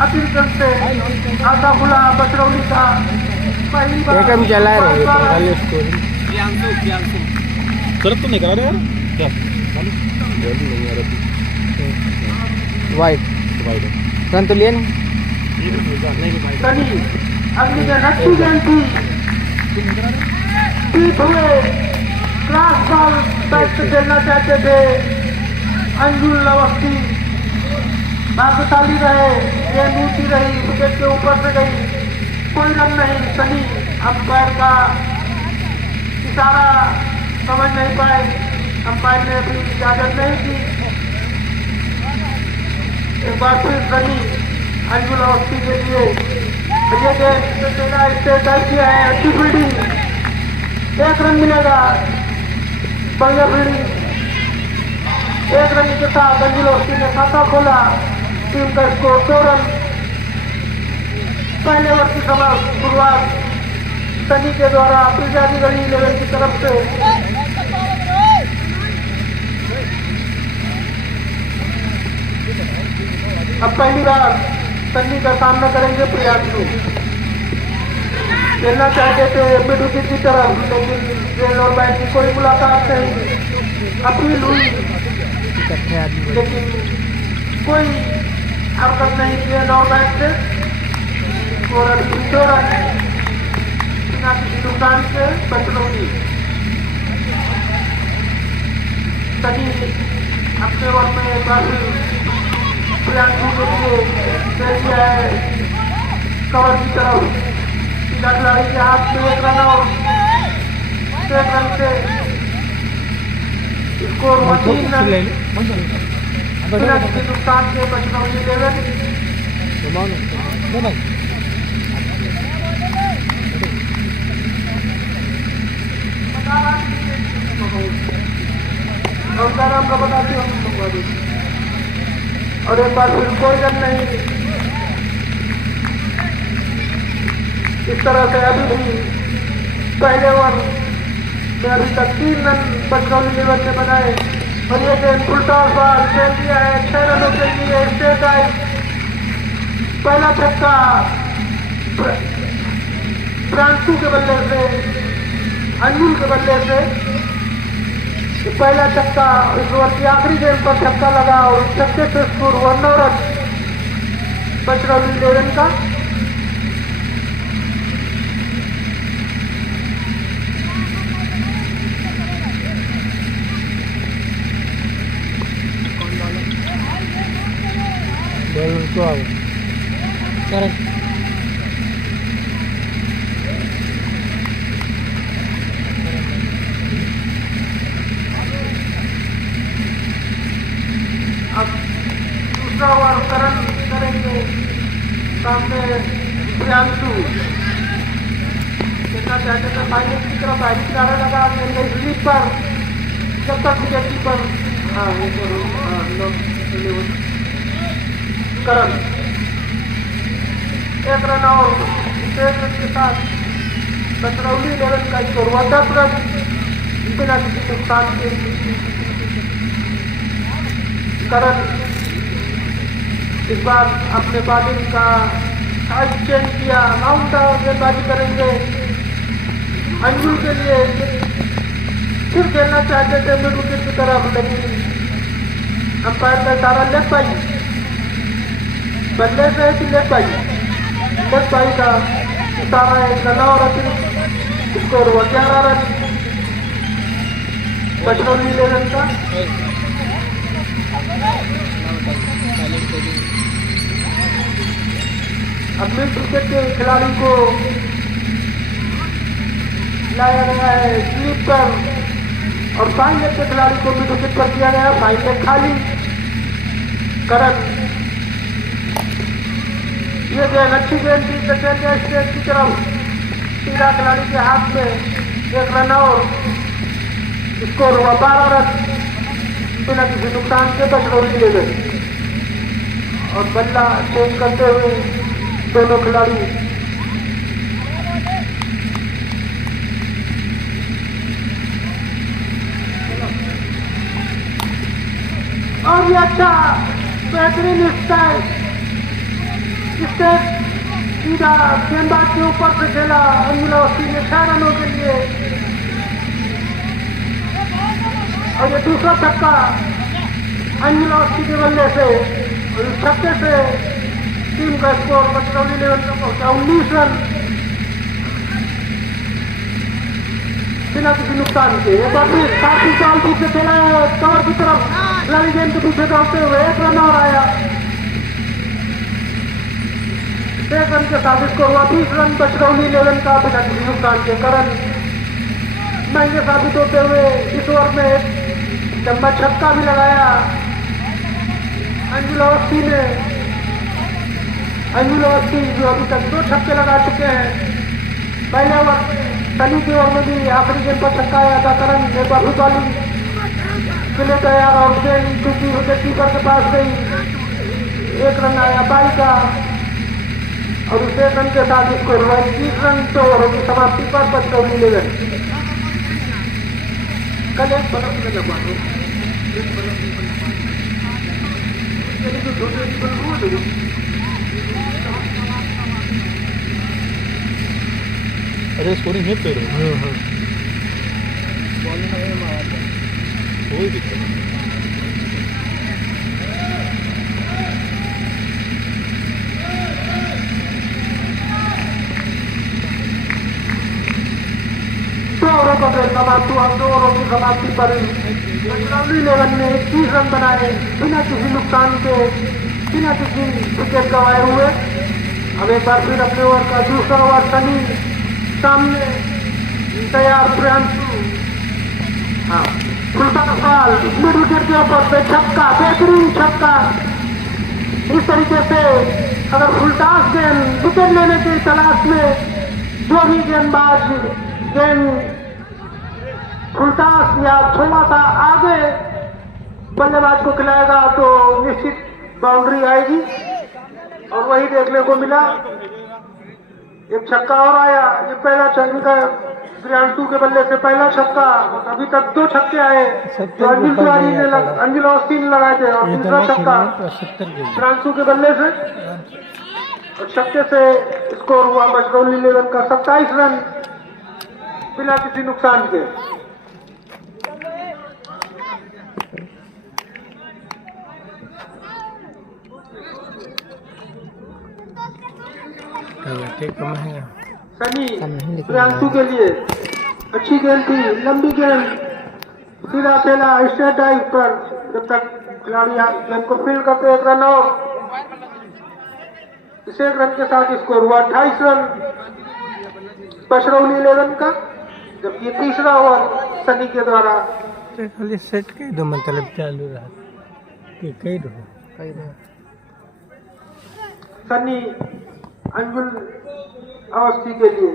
अतिरिक्त से खाता खुला बचरौली का पहली बार चला रहे सर तुम नहीं करा रहे यार क्या वाइट संतुलियन सनी अगली में रखी जयंती जीत हुए क्लास बॉल बैट से खेलना चाहते थे अंजुल अवस्थी भाग्यशाली रहे गेंद ऊंची रही विकेट के ऊपर से गई कोई रन नहीं सनी अंपायर का इशारा समझ नहीं पाए अंपायर ने अपनी इजाजत नहीं दी एक बार फिर सनी अंजुल अवस्थी के लिए ये गेंद तेरा स्टेट तय किया है अच्छी फील्डिंग 1 रन मिलेगा बढ़िया फील्डिंग 1 रन के साथ अंजुल अवस्थी ने खाता खोला टीम का स्कोर 2 रन पहले ओवर की शुरुआत सनी के द्वारा प्रजाति गली 11 की तरफ से अब पहली बार सन्नी का सामना करेंगे प्रियांशु खेलना चाहते थे मिड विकेट की तरफ लेकिन गेंद और बैट की कोई मुलाकात नहीं अपील हुई लेकिन कोई हरकत नहीं गेंद और बैट से और अभी 2 रन बिना किसी नुकसान से बचरौली सनी अपने ओवर में एक बार प्रियांशु के लिए खेल दिया है कवर की तरफ सीधा खिलाड़ी के हाथ में 1 रन और 1 रन से स्कोर 3 रन बिना किसी नुकसान के बचरौली 11 नाम का बताती हूँ और एक बार फिर कोई रन नहीं इस तरह से अभी भी पहले ओवर में अभी तक 3 रन बचरौली 11 ने बनाए और ये गेंद फुल टॉस बॉल खेल दिया है 6 रनों के लिए स्टेट ड्राइव पहला छक्का प्रियांशु के बल्ले से अंजुल के बल्ले से पहला छक्का इस ओवर की आखिरी गेंद पर छक्का लगा और छक्के से स्कोर 9 रन बचरौली 11 का अब दूसरा ओवर करण करेंगे सामने प्रियांशु देखना चाहते थे फाइनल की तरफ आगे किनारे लगा खेल गई स्लीप पर जब तक विकेट कीपर करण 1 रन और 1 रन के साथ बचरौली 11 का स्कोर 10 रन बिना किसी नुकसान के करण इस बार अपने बॉलिंग का साइड चेंज किया राउंड गेंदबाजी करेंगे अंजुल के लिए फिर खेलना चाहते थे मिड विकेट की तरफ लेकिन अंपायर का इशारा लेग पाई बल्ले से कि लेग पाई का इशारा है 1 रन और अतिरिक्त स्कोर 11 रन बचरौली 11 का अब मिड विकेट के खिलाड़ी को लाया गया है स्लीप पर और फाइन लेग के खिलाड़ी को मिड विकेट पर किया गया फाइन लेग खाली करण ये गेंद अच्छी गेंद थी सेकेंड स्टेट की तरफ सीधा खिलाड़ी के हाथ में 1 रन और स्कोर हुआ 12 रन बिना किसी नुकसान के बचरौली 11 और बल्ला चेंज करते हुए दोनों खिलाड़ी और ये अच्छा बेहतरीन स्टाइल इससे सीधा गेंदबाज के ऊपर से खेला अंजुल अवस्थी ने 6 रनों के लिए। और ये दूसरा छक्का अंजुल अवस्थी के बल्ले से, और इस छक्के से टीम का स्कोर बचरौली लेवल पर पहुंचा 19 रन बिना किसी नुकसान के। एक बार फिर काफी चाल से खेला है कवर की तरफ, लाली गेंद के पीछे दौड़ते हुए 1 रन और आया। 1 रन के साथ इसको हुआ 20 रन बचरौली लेवल का बिना किसी नुकसान के। करण महंगे साबित होते हुए इस ओवर में एक लंबा छक्का भी लगाया अंजुल अवस्थी ने। अंजुल अवस्थी जो अभी तक 2 छक्के लगा चुके हैं। पहले ओवर सनी के ओवर में भी आखिरी गेंद पर छक्का आया था। करण ने बाबू बॉलिंग के लिए तैयार और गेंद क्योंकि विकेट कीपर के पास गई। 1 रन आया 22 का और उस 1 रन के साथ इसको 30 रन तो ओवरों की समाप्ति पर बचरौली लेवल। कल एक बल्ब में लगवा दो, एक बल्ब में अरे स्कोरिंग है तो कोई दिक्कत नहीं। ओवरों का खेल समाप्त हुआ। 2 ओवरों की समाप्ति पर बचरौली लेवल ने 21 रन बनाए बिना किसी नुकसान के, बिना किसी विकेट गंवाए हुए। अब एक बार फिर अपने ओवर का दूसरा ओवर सनी सामने तैयार प्रियांशु। हाँ, फुलटा सवाल मिड विकेट के ऊपर से छक्का, बेहतरीन छक्का। इस तरीके से अगर फुलटास गेंद विकेट लेने की तलाश में जो भी गेंदबाज गेंद फुलटास या थोड़ा सा आगे बल्लेबाज को खिलाएगा तो निश्चित बाउंड्री आएगी, और वही देखने को मिला। एक छक्का और आया। ये पहला छक्का प्रियांशु के बल्ले से पहला छक्का। अभी तक 2 छक्के आए जो अंजुल अवस्थी ने लगाए थे, और दूसरा छक्का प्रियांशु के बल्ले से, और छक्के से स्कोर हुआ बचरौली लेवल का 27 रन बिना किसी नुकसान के। सनी प्रियांशु के लिए अच्छी गेंद थी, लंबी गेंद, सीधा खेला स्ट्रेट ड्राइव पर। जब तक खिलाड़ी गेंद को फील्ड करते 1 रन और। इस 1 रन के साथ स्कोर हुआ 28 रन बचरौली लेवल का, जबकि ये तीसरा ओवर सनी के द्वारा। खाली सेट कह दो, मतलब चालू रहा कि कह दो सनी अंजुल अवस्थी के लिए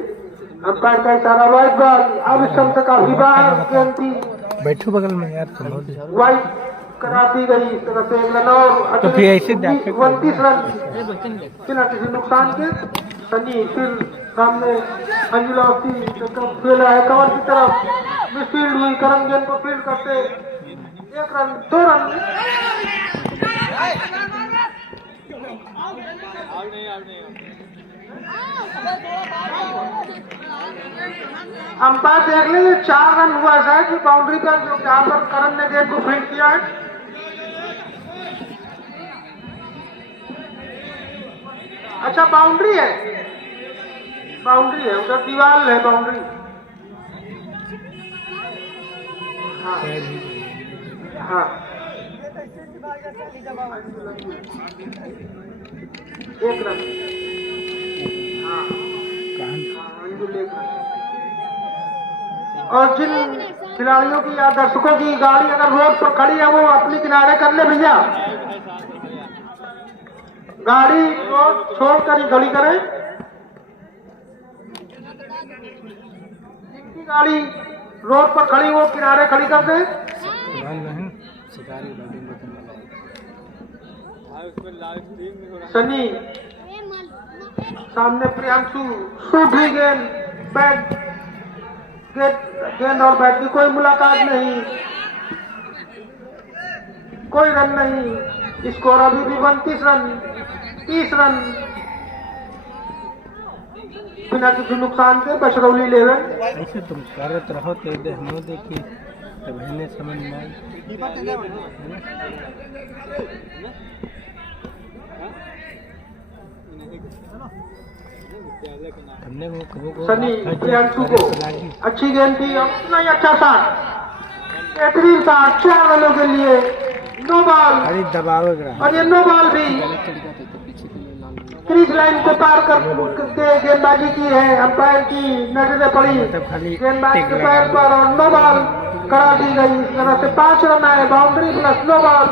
अंपायर का इशारा वाइड बॉल। अब इस समय काफी बार गेंद थी, बैठो बगल में यार, वाइड करा दी गई। इस तरह से 1 रन और तो फिर ऐसे 29 रन बिना किसी नुकसान के। सनी फिर सामने अंजुल अवस्थी खेला है कवर की तरफ, मिसफील्ड हुई। करण गेंद को फील्ड करते 1 रन 2 रन। अंपायर देख लेंगे 4 रन हुआ शायद कि बाउंड्री पर, जो जहां पर करण ने गेंद को फील्ड किया है। अच्छा, बाउंड्री है, बाउंड्री है, उधर दीवार है बाउंड्री। हाँ हाँ, 1 रन। हाँ, अंजुल 1 रन। और जिन खिलाड़ियों की या दर्शकों की गाड़ी अगर रोड पर खड़ी है वो अपनी किनारे कर ले भैया, गाड़ी रोड छोड़कर ही खड़ी करें। जिनकी गाड़ी रोड पर खड़ी वो किनारे खड़ी कर दे। सनी सामने प्रियांशु, सूखी गेंद, बैट गेंद और बैट की कोई मुलाकात नहीं, कोई रन नहीं। स्कोर अभी भी 29 रन, 30 रन बिना किसी नुकसान के बछरौली 11। ऐसे तुम करत रहो तो देख नो देखी तब हमें समझ में आई। हमने वो सनी प्रियांशु को अच्छी गेंद थी और नहीं अच्छा शॉट, बेहतरीन शॉट 4 रनों के लिए, नो बॉल। अरे दबाव रहा और ये नो बॉल भी क्रीज लाइन को पार करके गेंदबाजी की है, अंपायर की नजरें पड़ी गेंदबाज के पैर पर और नो बॉल करा दी गई। इस तरह से 5 रन आए, बाउंड्री प्लस नो बॉल।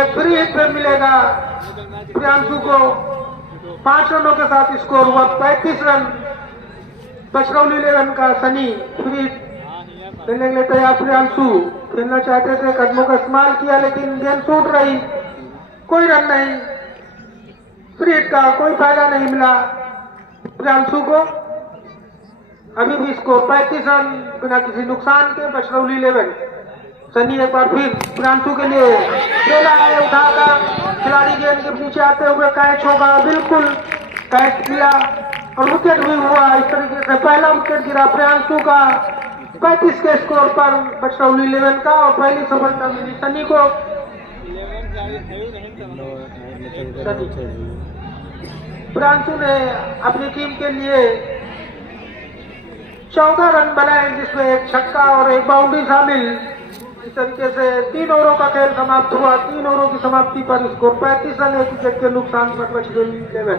एक फ्री हिट पे मिलेगा प्रियांशु को। 5 रनों के साथ स्कोर हुआ 35 रन। बछरौली 11 का सनी फ्री हिट खेलने के लिए तैयार। प्रियांशु खेलना चाहते थे, कदमों का इस्तेमाल किया लेकिन गेंद टूट रही, कोई रन नहीं। फ्री हिट का कोई फायदा नहीं मिला प्रियांशु को। अभी भी स्कोर 35 रन बिना किसी नुकसान के, बछरौली 11। सनी एक बार फिर प्रियांशु के लिए खेला है, उठाकर खिलाड़ी गेंद के पीछे आते हुए कैच होगा, बिल्कुल कैच किया और विकेट भी हुआ। इस तरीके से पहला विकेट गिरा प्रियांशु का 35 के स्कोर पर बछरौली 11 का, और पहली सफलता मिली सनी को। प्रियांशु ने अपनी टीम के लिए 14 रन बनाए, जिसमें एक छक्का और एक बाउंड्री शामिल। इस तरीके से 3 ओवरों का खेल समाप्त हुआ। 3 ओवरों की समाप्ति पर स्कोर 35 रन, 1 विकेट के नुकसान पर बछरौली 11।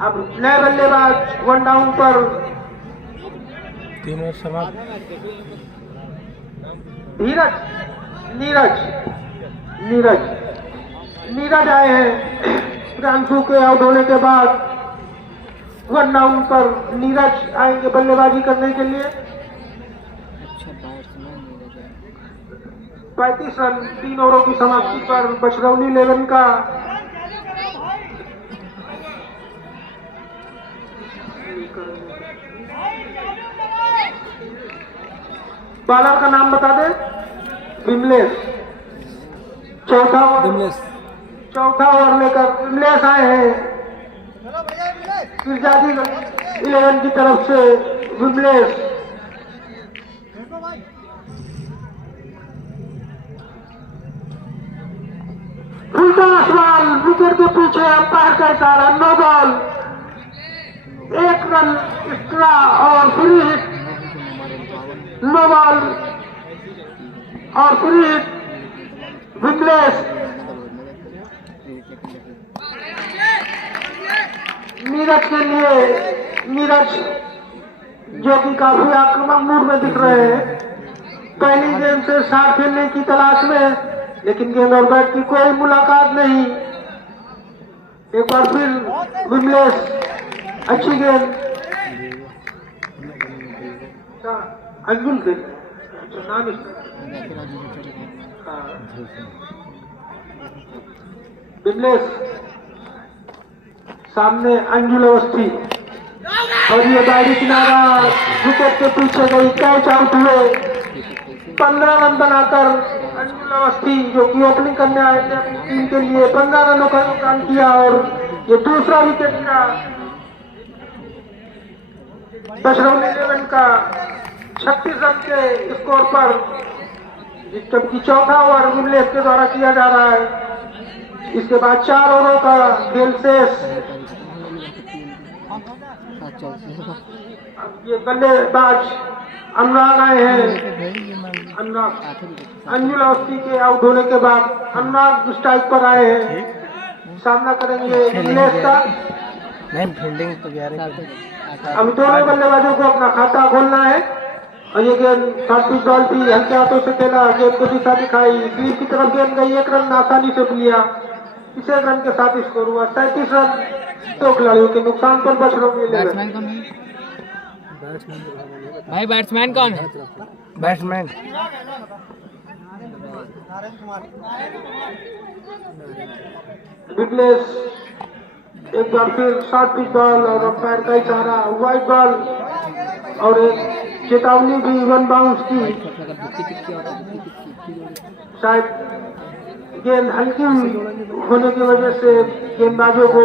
अब नए बल्लेबाज 1 डाउन पर 3 ओवर समाप्त। नीरज आए हैं प्रियांशु के आउट होने के बाद। 1 डाउन पर नीरज आएंगे बल्लेबाजी करने के लिए। 35 रन 3 ओवरों की समाप्ति पर बछरौली 11 का। बॉलर का नाम बता दे। विमलेश। चौथा ओवर लेकर विमलेश आए हैं। मिर्जादी 11 की तरफ से विमलेश। उल्टा सवाल, विकेट के पीछे अंपायर का इशारा, नो बॉल। 1 रन एक्स्ट्रा और फ्री हिट, नो बॉल और फ्री हिट विमलेश। नीरज के लिए, नीरज जो कि काफी आक्रामक मूड में दिख रहे हैं, पहली गेंद से शॉट खेलने की तलाश में, लेकिन गेंद और बैट की कोई मुलाकात नहीं। एक बार फिर विमलेश, अच्छी गेंद। अंजुल के नाम विमलेश, सामने अंजुल अवस्थी, और ये बाहरी किनारा विकेट के पीछे गई, कैच आउट हुए। 15 रन बनाकर अंजुल अवस्थी, जो कि ओपनिंग करने आए थे अपनी टीम के लिए, 15 रनों का नुकसान किया और ये दूसरा विकेट गिरा बछरौली 11 का 36 रन के स्कोर पर, जबकि चौथा ओवर विमलेश के द्वारा किया जा रहा है। इसके बाद 4 ओवरों का खेल शेष। ये बल्लेबाज अनुराग आए हैं। अनुराग अंजुल अवस्थी के आउट होने के बाद अनुराग स्ट्राइक पर आए हैं, सामना करेंगे विमलेश का। नहीं फील्डिंग तो अब दोनों बल्लेबाजों को अपना खाता खोलना है। और ये गेंद शॉर्ट पिच बॉल थी, हल्के हाथों से खेला, गेंद को दिशा दिखाई, स्लीप की तरफ गेंद गई, 1 रन आसानी से लिया। इस 1 रन के साथ स्कोर हुआ 37 रन। 2 खिलाड़ियों के नुकसान पर बछरौली 11। भाई बैट्समैन कौन है? बैट्समैन विमलेश एक बार फिर शॉर्ट पिच बॉल और अंपायर का इशारा, वाइड बॉल और एक चेतावनी भी 1 बाउंस की। शायद गेंद हल्की होने की वजह से गेंदबाजों को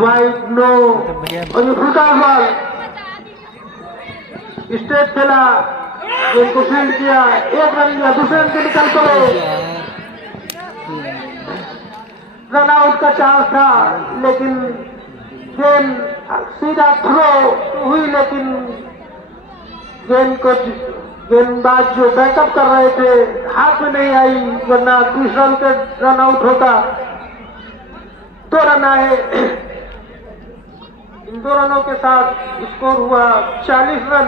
वाइड नो और ये फुटबॉल बॉल स्ट्रेट खेला, गेंद को फील्ड किया, एक रन लिया, दूसरे रन से निकल पड़े। रन आउट का चांस था लेकिन गेंद सीधा थ्रो हुई, लेकिन गेंदबाज जो बैकअप कर रहे थे हाथ में नहीं आई, वरना दूसरा विकेट रन आउट होता। 2 रन आए, इन 2 रनों के साथ स्कोर हुआ 40 रन।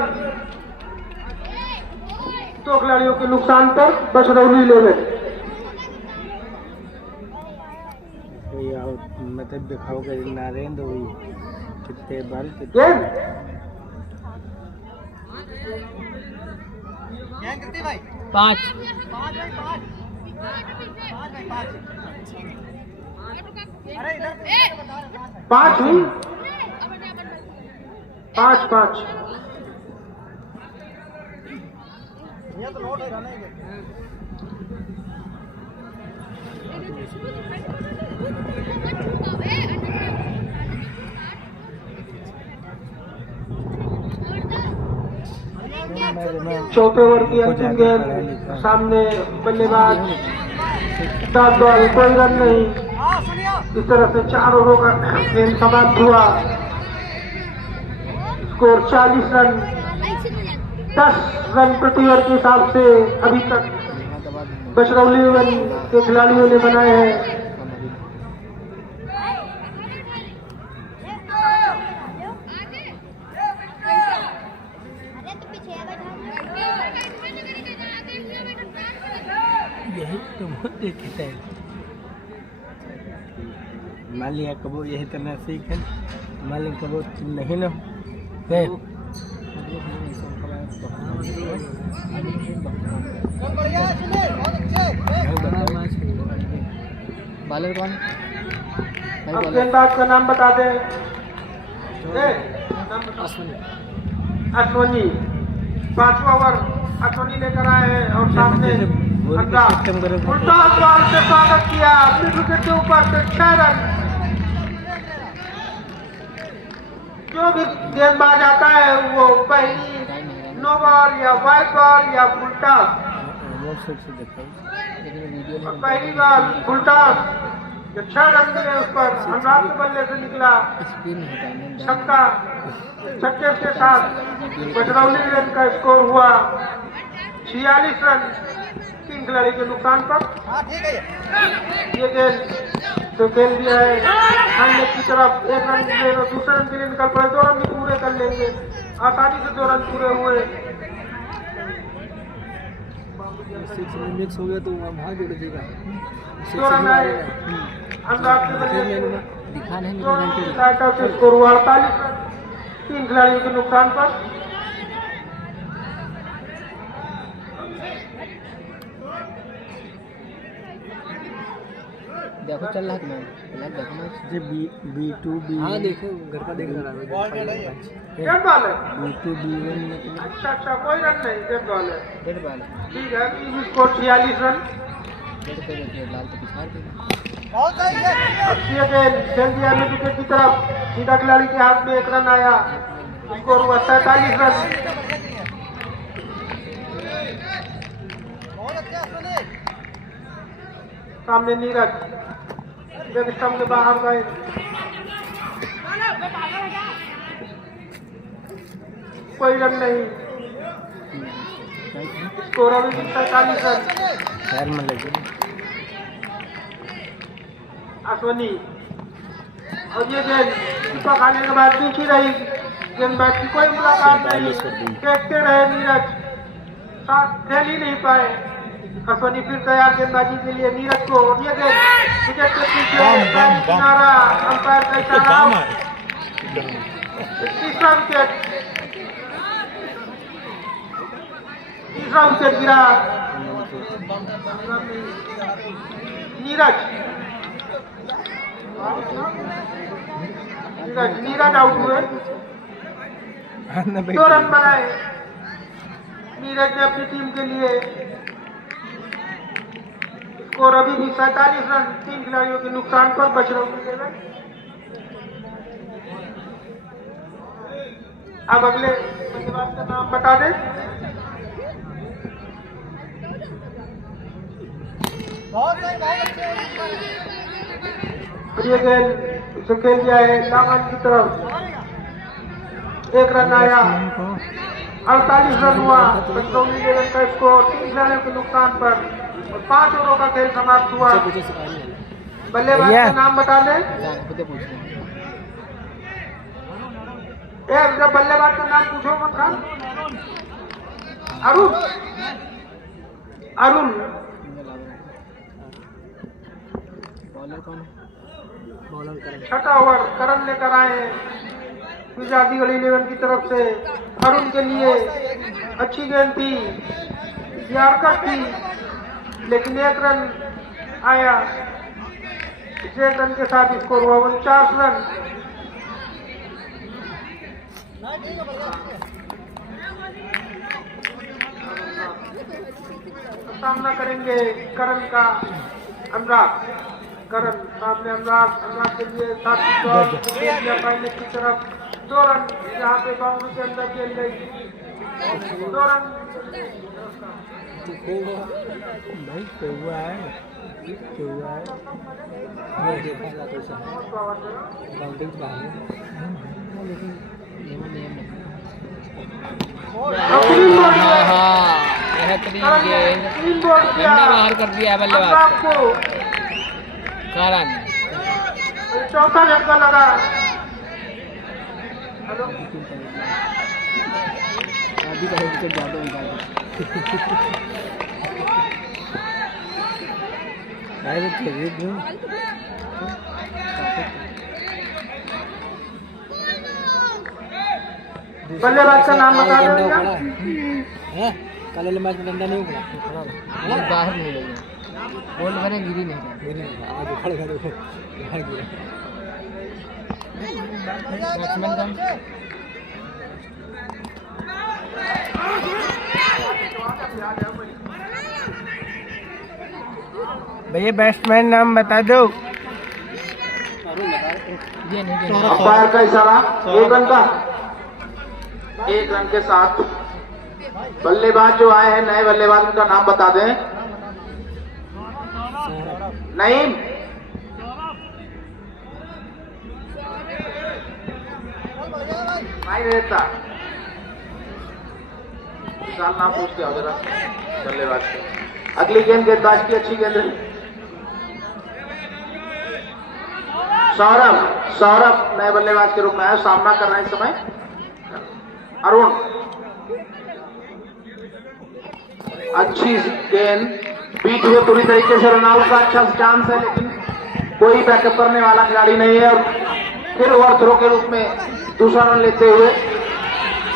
2 खिलाड़ियों के नुकसान पर बछरौली लेवल। मतलब दिखाओगे नरेंद्र हुई कितने बाल गेंद 5 5 हुई 5 चौथे ओवर की अंतिम गेंद, सामने बल्लेबाज, 7 बॉल, कोई रन नहीं। इस तरह से 4 ओवरों का गेंद समाप्त हुआ। स्कोर 40 रन, 10 रन प्रति ओवर के हिसाब से अभी तक बछरौली के खिलाड़ियों ने बनाए हैं। यही तो देखता है मान लिया कबो यही तरह सीख है, मान लिया कबो नहीं ना बालर कौन? अब गेंदबाज का नाम बता दें। अश्वनी, 5वां ओवर अश्वनी लेकर आए हैं और सामने उल्टा बॉल से स्वागत किया, मिड विकेट के ऊपर से 6 रन। जो भी गेंदबाज आता है वो पहली नो बॉल या वाइड बॉल या उल्टा, पहली बॉल उल्टा जो 6 रन मिले उस पर अनुराग के बल्ले से निकला छक्का। छक्के के साथ बछरौली रन का स्कोर हुआ 46 रन, 3 खिलाड़ी के नुकसान पर। ये गेंद जो खेल दिया है सामने की तरफ, 1 रन के लिए दूसरे रन के लिए निकल पड़े, 2 रन भी पूरे कर लेंगे, आसानी से 2 रन पूरे हुए। मिक्स हो गया तो वहाँ जुड़ जाएगा। 2 रन आए अनुराग के बल्ले, दिखा नहीं 2 रन की सहायता से स्कोर हुआ 48 रन, 3 खिलाड़ियों के नुकसान पर। देखो चल रहा है तुम्हें देखो जे B2 B, हाँ देखो घर का देख रहा है डेढ़ बॉल है, B2 B1 मतलब अच्छा कोई रन नहीं, डेढ़ बॉल है, डेढ़ बाल ठीक है। इस स्कोर 46 रन। डेढ़ पे देखिए लाल तो पिछाड़ पे अच्छी गेंद खेल दिया मिड विकेट की तरफ, सीधा खिलाड़ी के हाथ में 1 रन आया, स्कोर हुआ 47 रन। सामने नीरज जब स्टंप के बाहर गए, कोई रन नहीं, स्कोर अभी 47 रन। पैर में लगे अश्वनी और ये गेंद टीपा खाने के बाद दिखी रही, गेंदबाज की कोई मुलाकात नहीं, देखते रहे नीरज, साथ खेल ही नहीं पाए। अश्वनी फिर तैयार गेंदबाजी के लिए नीरज को, ये गेंद विकेट के पीछे किनारा, अंपायर का इशारा, तीसरा विकेट गिरा। नीरज आउट हुए, 2 रन बनाए नीरज ने अपनी टीम के लिए। स्कोर अभी भी 47 रन 3 खिलाड़ियों के नुकसान पर बजरंगी लेवल। अब अगले बल्लेबाज का नाम बता दें। प्रिय गेंद उसे खेल दिया है दामन की तरफ, 1 रन आया, 48 रन हुआ। बजरंगी लेवल का स्कोर 3 खिलाड़ियों के नुकसान पर और 5 ओवरों का खेल समाप्त हुआ। बल्लेबाज का नाम बता दें। जब बल्लेबाज का नाम पूछो मत खान। अरुण अरुण छठा ओवर करण लेकर आए विजादी 11 की तरफ से। अरुण के लिए अच्छी गेंद थी, यारकट थी, लेकिन 1 रन आया। 1 रन के साथ स्कोर हुआ 49 रन। सामना करेंगे करण का अनुराग। करण सामने अनुराग के लिए साथी पाइने की तरफ 2 रन, जहाँ पे बाउंड्री के अंदर खेल गई 2 रन। भाई चौवा है बाहर कर दिया बल्लेबाज को। करण चौथा झटका लगा। बल्लेबाज का नाम बता दें। कल वाले मैच में डंडा नहीं उखड़ा, बाहर नहीं लगे, बॉल बने गिरी नहीं आज उखड़ गया देखो। बैट्समैन कौन? भैया बैट्समैन नाम बता दो। ये नहीं अंपायर का इशारा 1 रन का। 1 रन के साथ बल्लेबाज जो आए हैं नए बल्लेबाज, उनका नाम बता दें। नईम नहीं रहता, विशाल नाम पूछ के आओ जरा बल्लेबाज के। अगली गेंद गेंदबाज की अच्छी गेंद है। सौरभ नए बल्लेबाज के रूप में आया, सामना कर रहे हैं इस समय अरुण। अच्छी गेंद बीच हुए पूरी तरीके से रनआउट का अच्छा चांस है, लेकिन कोई बैकअप करने वाला खिलाड़ी नहीं है। और फिर ओवर थ्रो के रूप में दूसरा रन लेते हुए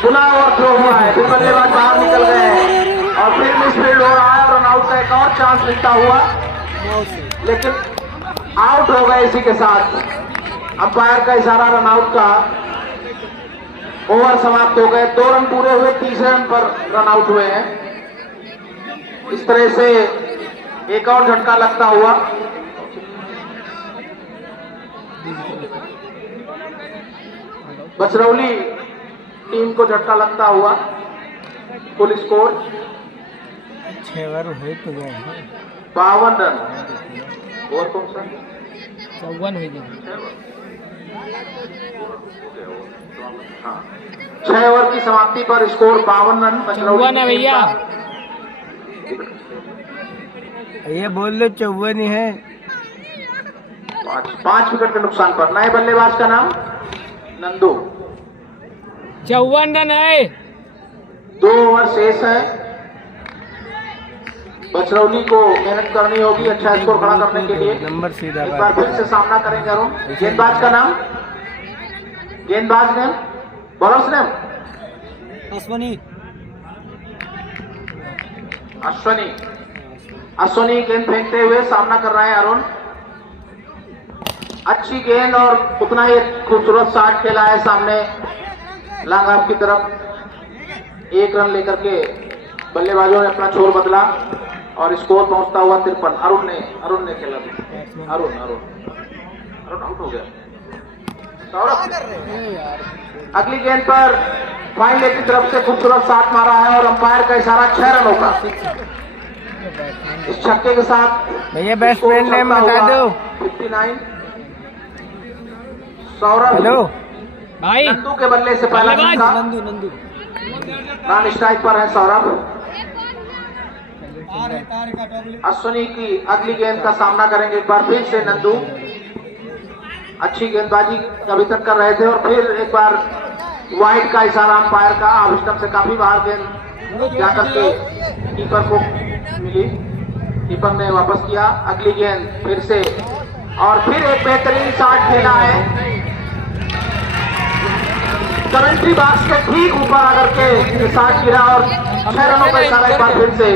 पुनः ओवर थ्रो हुआ है, फिर बल्लेबाज बाहर निकल गए हैं और फिर मिसफील्ड हो रहा है और रनआउट का एक और चांस मिलता हुआ, लेकिन आउट हो गए। इसी के साथ अंपायर का इशारा रनआउट का, ओवर समाप्त हो गए। 2 रन पूरे हुए, 30 रन पर रनआउट हुए हैं। इस तरह से एक और झटका लगता हुआ बचरौली टीम को झटका लगता हुआ। कुल स्कोर 6 ओवर हो तो गए 52 रन। और कौन सा 54 हुई थी। 6 ओवर की समाप्ति पर स्कोर 52 रन। बचरौली है भैया, ये बोल लो 54 ही है। 5 विकेट के नुकसान पर। नए बल्लेबाज का नाम नंदू। 54 रन है। 2 ओवर शेष है। बचरौली को मेहनत करनी होगी अच्छा स्कोर खड़ा करने के लिए। नंबर सीधा एक बार फिर से सामना करेंगे अरुण। गेंदबाज का नाम, गेंदबाज name, bowlers name Ashwani. Ashwani गेंद फेंकते हुए सामना कर रहे हैं अरुण। अच्छी गेंद और उतना ही खूबसूरत शॉट खेला है सामने लॉन्ग ऑफ की तरफ। 1 रन लेकर के बल्लेबाजों ने अपना छोर बदला और स्कोर पहुंचता हुआ 53। अरुण ने खेला था। अरुण आउट हो गया। सौरभ अगली गेंद पर फाइनल की तरफ से खूबसूरत शॉट मारा है और अंपायर का इशारा 6 रनों का। इस छक्के के साथ भैया बैट्समैन नेम बता दो। 59। सौरभ हेलो भाई नंदू के बल्ले से पहला छक्का। नंदू नॉन स्ट्राइक पर है सौरभ। अश्विनी की अगली गेंद का सामना करेंगे एक बार फिर से नंदू। अच्छी गेंदबाजी अभी तक कर रहे थे और फिर एक बार वाइड का इशारा अंपायर का। ऑफ स्टंप से काफी बाहर गेंद जाकर के कीपर को मिली। कीपर ने वापस किया। अगली गेंद फिर से और फिर एक बेहतरीन शॉट खेला है। कमेंट्री बॉक्स के ठीक ऊपर आकर के शॉट गिरा और 6 रनों का इशारा एक बार फिर से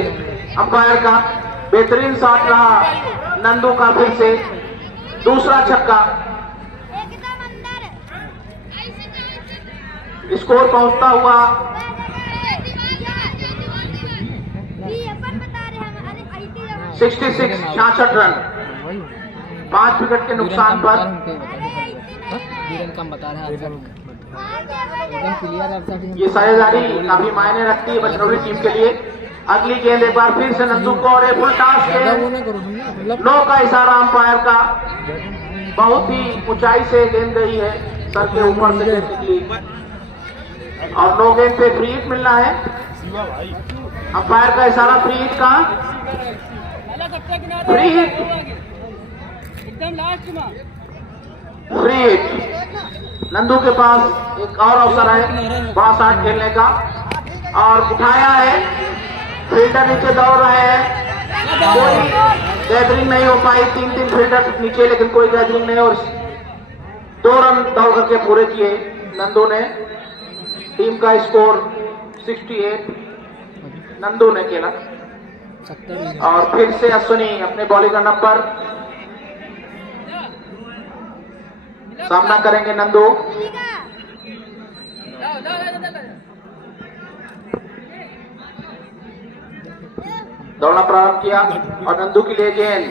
अंपायर का। बेहतरीन शॉट रहा नंदू का। फिर से दूसरा छक्का। स्कोर पहुंचता हुआ 66 रन। 5 विकेट के नुकसान पर। ये साझेदारी काफी मायने रखती है बचरौली टीम के लिए। अगली गेंद एक बार फिर से नंदू को और एक फुल टॉस गेंद। 9 का इशारा अंपायर का। बहुत ही ऊंचाई से गेंद गई है, सर के ऊपर से गेंद निकली और 9 गेंद पे फ्री हिट मिलना है। अंपायर का इशारा फ्री हिट का। Free hit free hit. Nandu के पास एक और अवसर है बड़ा शॉट खेलने का और उठाया है। फील्डर नीचे दौड़ रहे हैं, कोई गैदरिंग नहीं हो पाई। 3 फील्डर नीचे लेकिन कोई गैदरिंग नहीं और 2 रन दौड़ करके पूरे किए नंदू ने। टीम का स्कोर 68 नंदू ने खेला। और फिर से अश्विनी अपने बॉलिंग रनअप पर सामना करेंगे नंदू। दौड़ना प्रारंभ किया और नंदू की लिए गेंद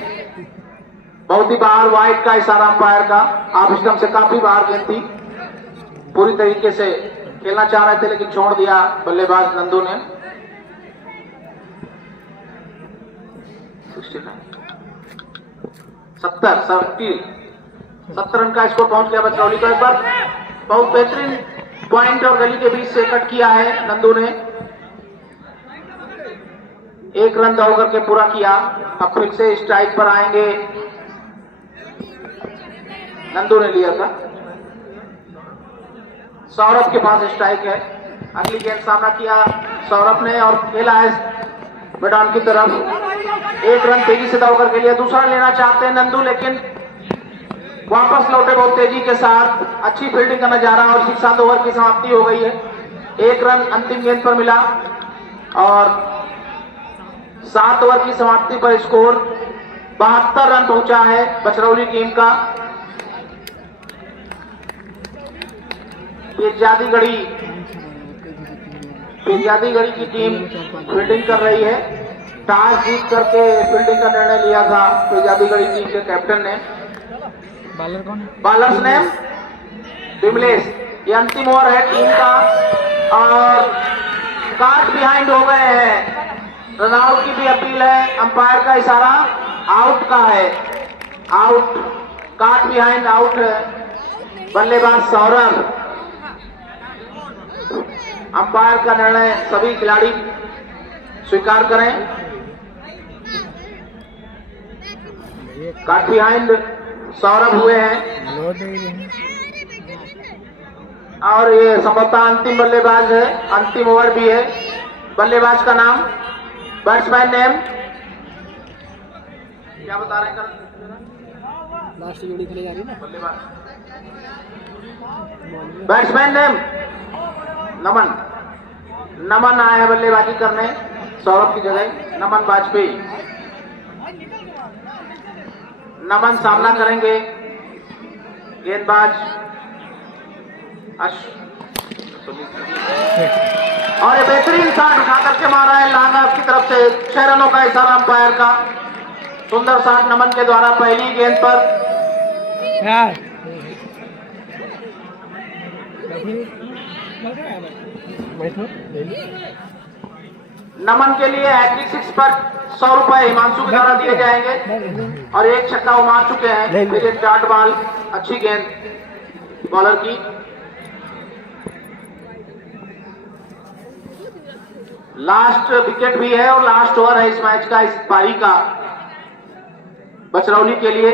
बहुत ही बाहर। वाइड का इशारा अंपायर का। ऑफ स्टंप से काफी बाहर गेंद थी। पूरी तरीके से खेलना चाह रहे थे लेकिन छोड़ दिया बल्लेबाज नंदू ने। 70 रन का स्कोर पहुंच गया बचरौली का। एक बार बहुत बेहतरीन पॉइंट और गली के बीच से कट किया है नंदू ने। 1 रन दौड़ करके पूरा किया। अब फिर से स्ट्राइक पर आएंगे। नंदू ने लिया था। सौरभ के पास स्ट्राइक है। अगली गेंद सामना किया सौरभ ने और खेला है मैदान की तरफ। 1 रन तेजी से दौड़ करके लिया। दूसरा लेना चाहते हैं नंदू लेकिन वापस लौटे बहुत तेजी के साथ। अच्छी फील्डिंग का नजारा और 7 ओवर की समाप्ति हो गई है। 1 रन अंतिम गेंद पर मिला और 7 ओवर की समाप्ति पर स्कोर 72 रन पहुंचा है बचरौली टीम का। फिरजादीगढ़ी की टीम फील्डिंग कर रही है। टॉस जीत करके फील्डिंग का निर्णय लिया था फिरजादीगढ़ी टीम के कैप्टन ने। बॉलर कौन है? बॉलर्स ने विमलेश। ये अंतिम ओवर है टीम का और काट बिहाइंड हो गए हैं। रनआउट की भी अपील है। अंपायर का इशारा आउट का है। आउट, काट बिहाइंड आउट है। बल्लेबाज सौरभ। अंपायर का निर्णय सभी खिलाड़ी स्वीकार करें। काट बिहाइंड सौरभ हुए हैं और ये संभवतः अंतिम बल्लेबाज है। अंतिम ओवर भी है। बल्लेबाज का नाम, बैट्समैन नेम क्या बता रहे हैं? लास्ट जोड़ी खेली जा रही है ना। बल्लेबाज बैट्समैन नेम नमन आए हैं बल्लेबाजी करने सौरभ की जगह। नमन वाजपेयी। नमन सामना करेंगे गेंदबाज और ये बेहतरीन शॉट उठा करके मारा है लांगा की तरफ से। 6 रनों का इशारा अंपायर का। सुंदर शॉट नमन के द्वारा पहली गेंद पर। यार बैठो नमन के लिए हैट्रिक 6 पर 100 रुपए हिमांशु के द्वारा दिए जाएंगे और एक छक्का वो मार चुके हैं। फिर एक डॉट बॉल, अच्छी गेंद बॉलर की। लास्ट विकेट भी है और लास्ट ओवर है इस मैच का, इस पारी का। बचरौली के लिए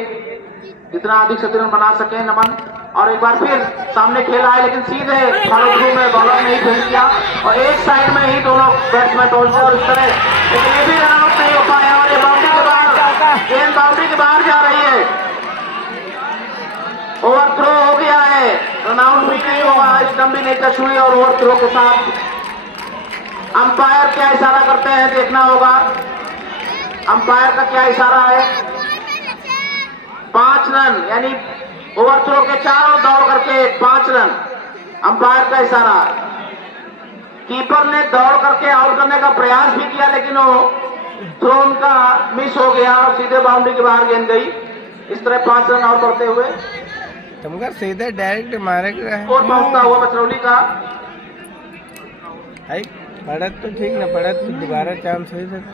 जितना अधिक से अधिक रन बना सके नमन। और एक बार फिर सामने खेला है लेकिन सीधे फॉलो थ्रू में बॉलर ने ही फेल किया और एक साइड में ही दोनों बैट्समैन पहुंचे और इस तरह, लेकिन ये भी रन आउट नहीं हो पाया और ये बाउंड्री के बाहर, गेंद बाउंड्री के बाहर जा रही है। ओवर थ्रो हो गया है, रन आउट भी नहीं होगा। स्टंप भी नहीं टच हुई और ओवर थ्रो के साथ अंपायर क्या इशारा करते हैं देखना होगा। अंपायर का क्या इशारा है? 5 रन, यानी ओवर थ्रो के चारों दौड़ करके 5 रन अंपायर का इशारा। कीपर ने दौड़ करके आउट करने का प्रयास भी किया लेकिन वो थ्रो उनका मिस हो गया और सीधे बाउंड्री के बाहर गेंद गई। इस तरह 5 रन आउट करते हुए तुमका सीधे डायरेक्ट मारेगा और पहुंचता हुआ बचरौली का। भाई पड़त तो ठीक ना, पड़त तो दोबारा चांस हो सकता।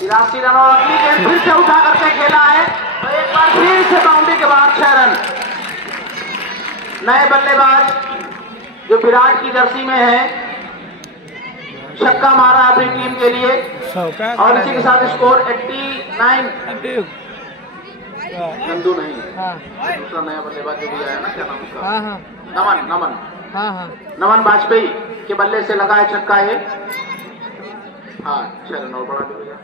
83 रन और अगली गेंद फिर से उठा करके खेला है तो एक बार फिर से बाउंड्री के बाहर 6 रन। नए बल्लेबाज जो विराट की जर्सी में है, छक्का मारा अपनी टीम के लिए और इसी के साथ स्कोर 89। नंदू नहीं, दूसरा नया बल्लेबाज जो भी आया ना, क्या नाम उसका? नमन नमन वाजपेयी के बल्ले से लगा है छक्का है। हाँ, 6 रन और बढ़ा दिया।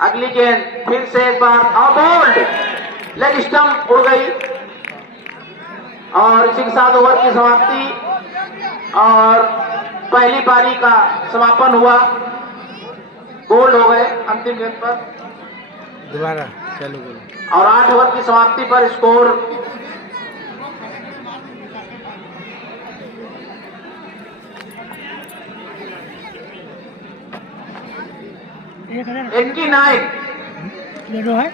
अगली गेंद फिर से एक बार और बोल्ड, लेग स्टंप उड़ गई और इसी के साथ ओवर की समाप्ति और पहली पारी का समापन हुआ। बोल्ड हो गए अंतिम गेंद पर दोबारा चलो बोलो। और 8 ओवर की समाप्ति पर स्कोर 89। ये जो है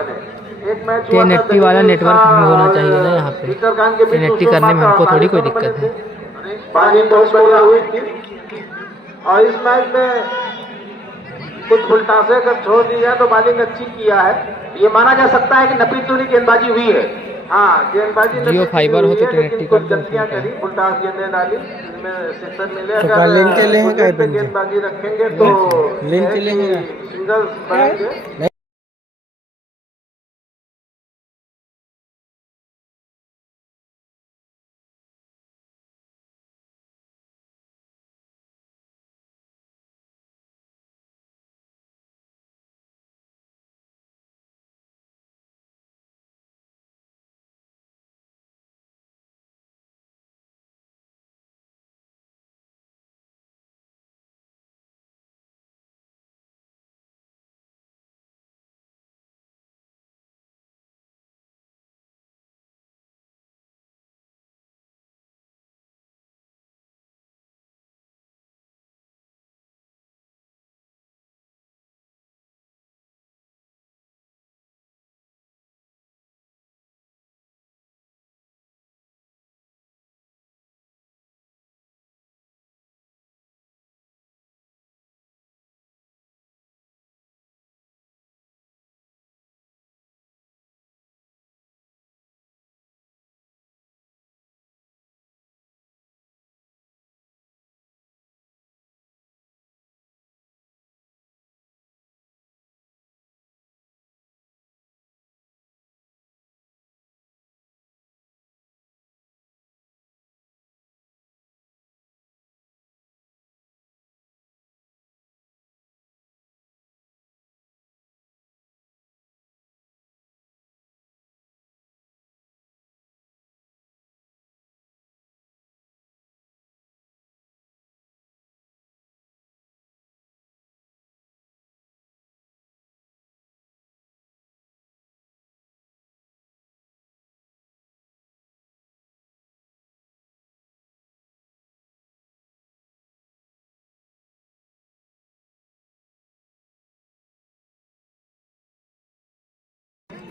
एक मैच तो एनएफटी वाला नेटवर्क होना चाहिए ना यहाँ पे। एनएफटी करने में हमको थोड़ी कोई दिक्कत है। पानी बहुत बढ़िया हुई थी और इस मैच में कुछ बुलटासे अगर छोड़ दी जाए तो बॉलिंग अच्छी किया है। ये माना जा सकता है कि नपीतुली गेंदबाजी हुई है। हाँ, गेंदबाजी जियो फाइबर हो तो लेकिन कुछ गलतियां करी, उल्टास गेंदें डाली जिसमें सिक्सर मिले। तो अगर लिंक के लिए है क्या पे गेंदबाजी रखेंगे तो लिंक के लिए है सिंगल्स बनेंगे।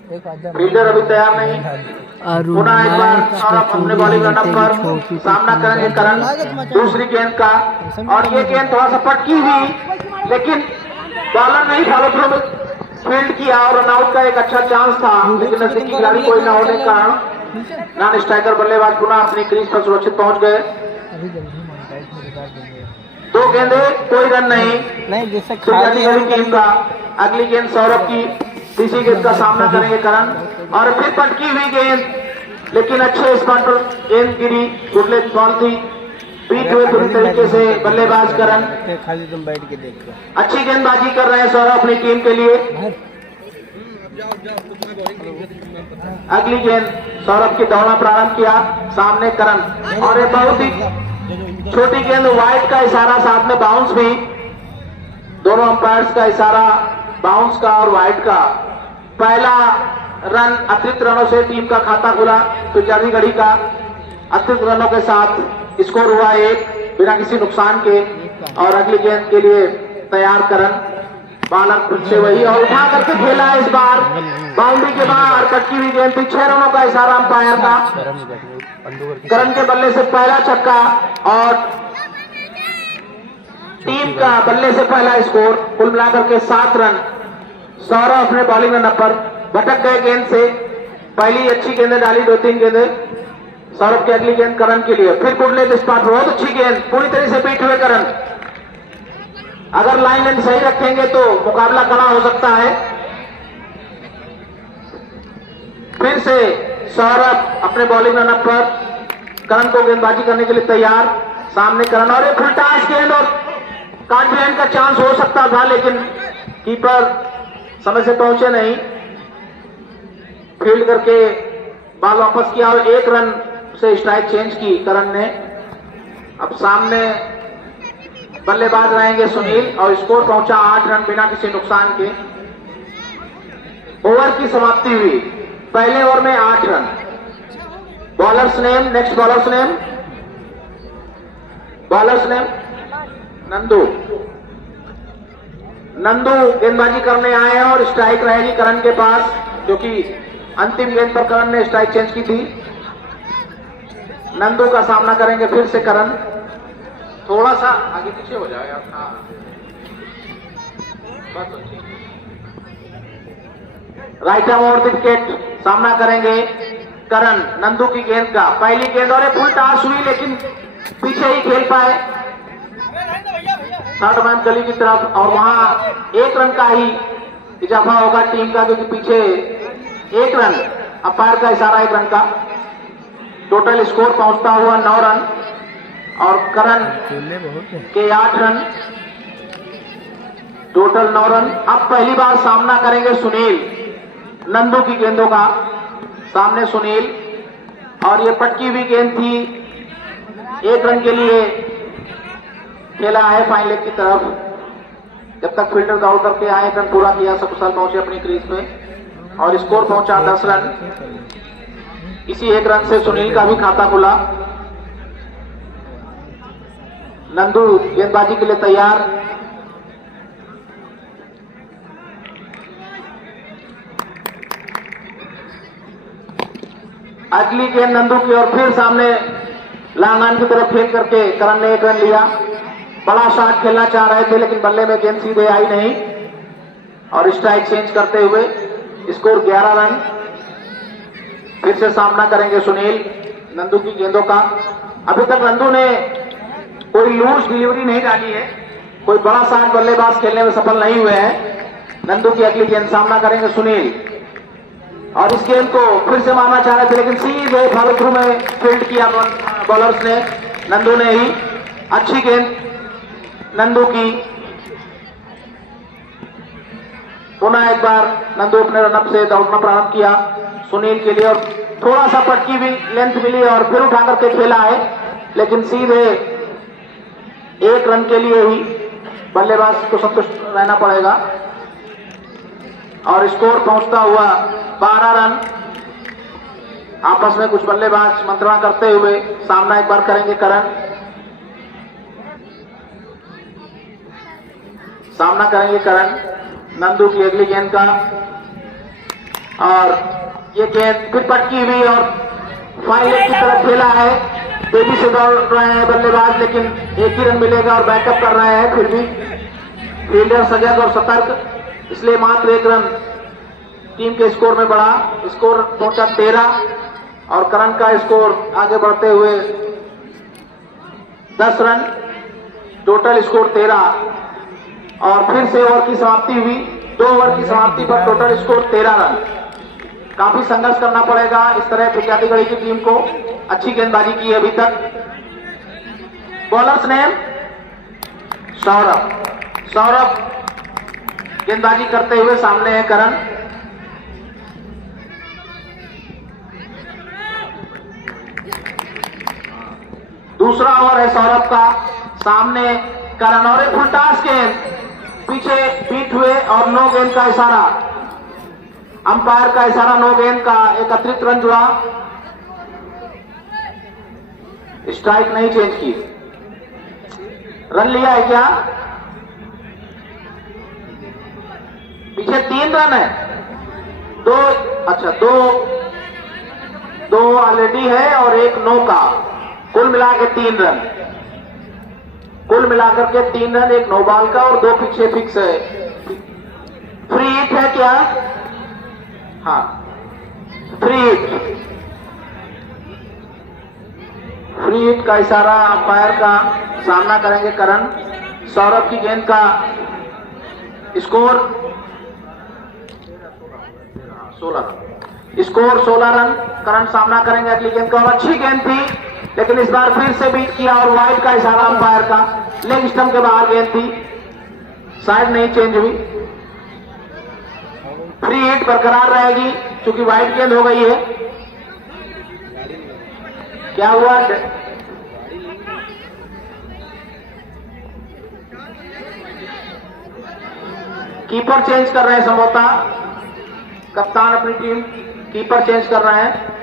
फील्डर अभी तैयार नहीं। पुनः एक बार सौरभ अपने बॉलिंग रनअप पर सामना करेंगे करण दूसरी गेंद का। और ये गेंद थोड़ा सा पटकी हुई लेकिन बॉलर नहीं फॉलो थ्रू में फील्ड किया और रनआउट का एक अच्छा चांस था, लेकिन नजदीकी खिलाड़ी कोई न होने के कारण नॉन स्ट्राइकर बल्लेबाज पुनः अपनी क्रीज पर सुरक्षित पहुंच गए। 2 गेंदे कोई रन नहीं जैसे टीम का। अगली गेंद सौरभ की, तीसरी गेंद का सामना करेंगे करण और फिर पटकी हुई गेंद लेकिन अच्छे स्पॉट पर गेंद गिरी। गुडले बॉल थी, बीट हुए पूरी तरीके से बल्लेबाज करण। खाली तुम बैठ के देखो। अच्छी गेंदबाजी कर रहे हैं सौरभ अपनी टीम के लिए। अगली गेंद सौरभ की दौड़ना प्रारंभ किया, सामने करण और एक बहुत ही छोटी गेंद वाइड का इशारा साथ में बाउंस भी। दोनों अंपायर्स का इशारा बाउंस का और वाइड का। पहला रन अतिरिक्त रनों से टीम का खाता खुला। तो जारी घड़ी का अतिरिक्त रनों के साथ स्कोर हुआ 1 बिना किसी नुकसान के। और अगली गेंद के लिए तैयार करण, बालक फिर से वही और उठा करके खेला इस बार बाउंड्री के बाहर। कटकी हुई गेंद थी, 6 रनों का इशारा अंपायर का। करण के बल्ले से पहला छक्का और टीम का बल्ले से पहला स्कोर। कुल मिलाकर के 7 रन। सौरभ अपने बॉलिंग रन पर भटक गए गेंद से। पहली अच्छी गेंदें डाली, 2-3 गेंदें सौरभ की। अगली गेंद करण के लिए, फिर गुडले इस बार बहुत अच्छी गेंद, पूरी तरह से बीट हुए करण। अगर लाइन सही रखेंगे तो मुकाबला कड़ा हो सकता है। फिर से सौरभ अपने बॉलिंग रन पर करण को गेंदबाजी करने के लिए तैयार, सामने करण और एक फुलटास गेंद और कॉन्फिडेंट का चांस हो सकता था लेकिन कीपर समय से पहुंचे नहीं। फील्ड करके बॉल वापस किया और 1 रन से स्ट्राइक चेंज की करण ने। अब सामने बल्लेबाज रहेंगे सुनील और स्कोर पहुंचा 8 रन बिना किसी नुकसान के। ओवर की समाप्ति हुई, पहले ओवर में 8 run. Bowlers name, next bowlers name, bowlers name Nandu. Nandu गेंदबाजी करने आए हैं और स्ट्राइक रहेगी करण के पास। क्योंकि अंतिम गेंद पर करण ने स्ट्राइक चेंज की थी। नंदू का सामना करेंगे फिर से करण। थोड़ा सा आगे पीछे हो जाए आप। हाँ right arm over the wicket सामना करेंगे करण नंदू की गेंद का। पहली गेंद और फुल टॉस हुई लेकिन पीछे ही खेल पाए थर्ड मैन गली की तरफ, और वहां 1 रन का ही इजाफा होगा टीम का, क्योंकि पीछे 1 रन, अंपायर का इशारा 1 रन का। टोटल स्कोर पहुंचता हुआ 9 रन और करण के 8 रन, टोटल 9 रन। अब पहली बार सामना करेंगे सुनील नंदू की गेंदों का। सामने सुनील, और ये पटकी हुई गेंद थी, 1 रन के लिए खेला है फाइन लेग की तरफ। जब तक फील्डर दौड़ करके आए, 1 रन पूरा किया, सकुशल पहुंचे अपनी क्रीज पे और स्कोर पहुंचा 10 रन। इसी 1 रन से सुनील का भी खाता खुला। नंदू गेंदबाजी के लिए तैयार। अगली गेंद नंदू की और फिर सामने लांगन की तरफ फेंक करके करण ने 1 रन लिया। बड़ा शॉट खेलना चाह रहे थे लेकिन बल्ले में गेंद सीधे आई नहीं और स्ट्राइक चेंज करते हुए स्कोर 11 रन। फिर से सामना करेंगे सुनील नंदू की गेंदों का। अभी तक नंदू ने कोई लूज डिलीवरी नहीं डाली है, कोई बड़ा शॉट बल्लेबाज खेलने में सफल नहीं हुए हैं। नंदू की अगली गेंद सामना करेंगे सुनील, और इस गेंद को फिर से मारना चाह रहे थे लेकिन सीधे फॉलो थ्रू में फील्ड किया बॉलर्स ने, नंदू ने ही। अच्छी गेंद नंदू की। पुनः एक बार नंदू अपने रनअप से दौड़ना प्रारंभ किया सुनील के लिए, और थोड़ा सा पटकी भी लेंथ मिली और फिर उठा करके खेला है लेकिन सीधे 1 रन के लिए ही बल्लेबाज को संतुष्ट रहना पड़ेगा और स्कोर पहुंचता हुआ 12 रन। आपस में कुछ बल्लेबाज मंत्रणा करते हुए सामना एक बार करेंगे करण। सामना करेंगे करण नंदू की अगली गेंद का, और ये गेंद फिर पटकी हुई और फाइन लेग की तरफ खेला है। तेजी से दौड़ रहे हैं बल्लेबाज लेकिन 1 ही रन मिलेगा और बैकअप कर रहे हैं। फिर भी फील्डर सजग और सतर्क, इसलिए मात्र 1 रन टीम के स्कोर में बढ़ा। स्कोर पहुंचा 13 और करण का स्कोर आगे बढ़ते हुए 10 रन, टोटल स्कोर 13। और फिर से ओवर की समाप्ति हुई, 2 ओवर की समाप्ति पर टोटल स्कोर 13 रन। काफी संघर्ष करना पड़ेगा इस तरह पिछातीगढ़ी की टीम को। अच्छी गेंदबाजी की है अभी तक। बॉलर्स नेम सौरभ गेंदबाजी करते हुए सामने है करण। दूसरा ओवर है सौरभ का, सामने करण और एक फुल टॉस गेंद पीछे बीट हुए और 9 गेंद का इशारा, अंपायर का इशारा 9 गेंद का। एक अतिरिक्त रन जुड़ा, स्ट्राइक नहीं चेंज की। रन लिया है क्या? पीछे 3 रन है, 2 अच्छा 2 ऑलरेडी है और 1 नो का, कुल मिलाकर 3 रन। कुल मिलाकर के 3 रन, 1 नो बॉल का और 2 पीछे फिक्स है। फ्री हिट है क्या? हाँ फ्री हिट। फ्री हिट का इशारा अंपायर का। सामना करेंगे करण। सौरभ की गेंद का स्कोर 16 रन, स्कोर 16 रन। करण सामना करेंगे अगली गेंद का, और अच्छी गेंद थी लेकिन इस बार फिर से बीट किया और वाइड का इशारा अंपायर का। लेग स्टंप के बाहर गेंद थी, साइड नहीं चेंज हुई। फ्री हिट बरकरार रहेगी क्योंकि वाइड गेंद हो गई है। क्या हुआ? कीपर चेंज कर रहे हैं संभवतः, कप्तान अपनी टीम कीपर चेंज कर रहे हैं।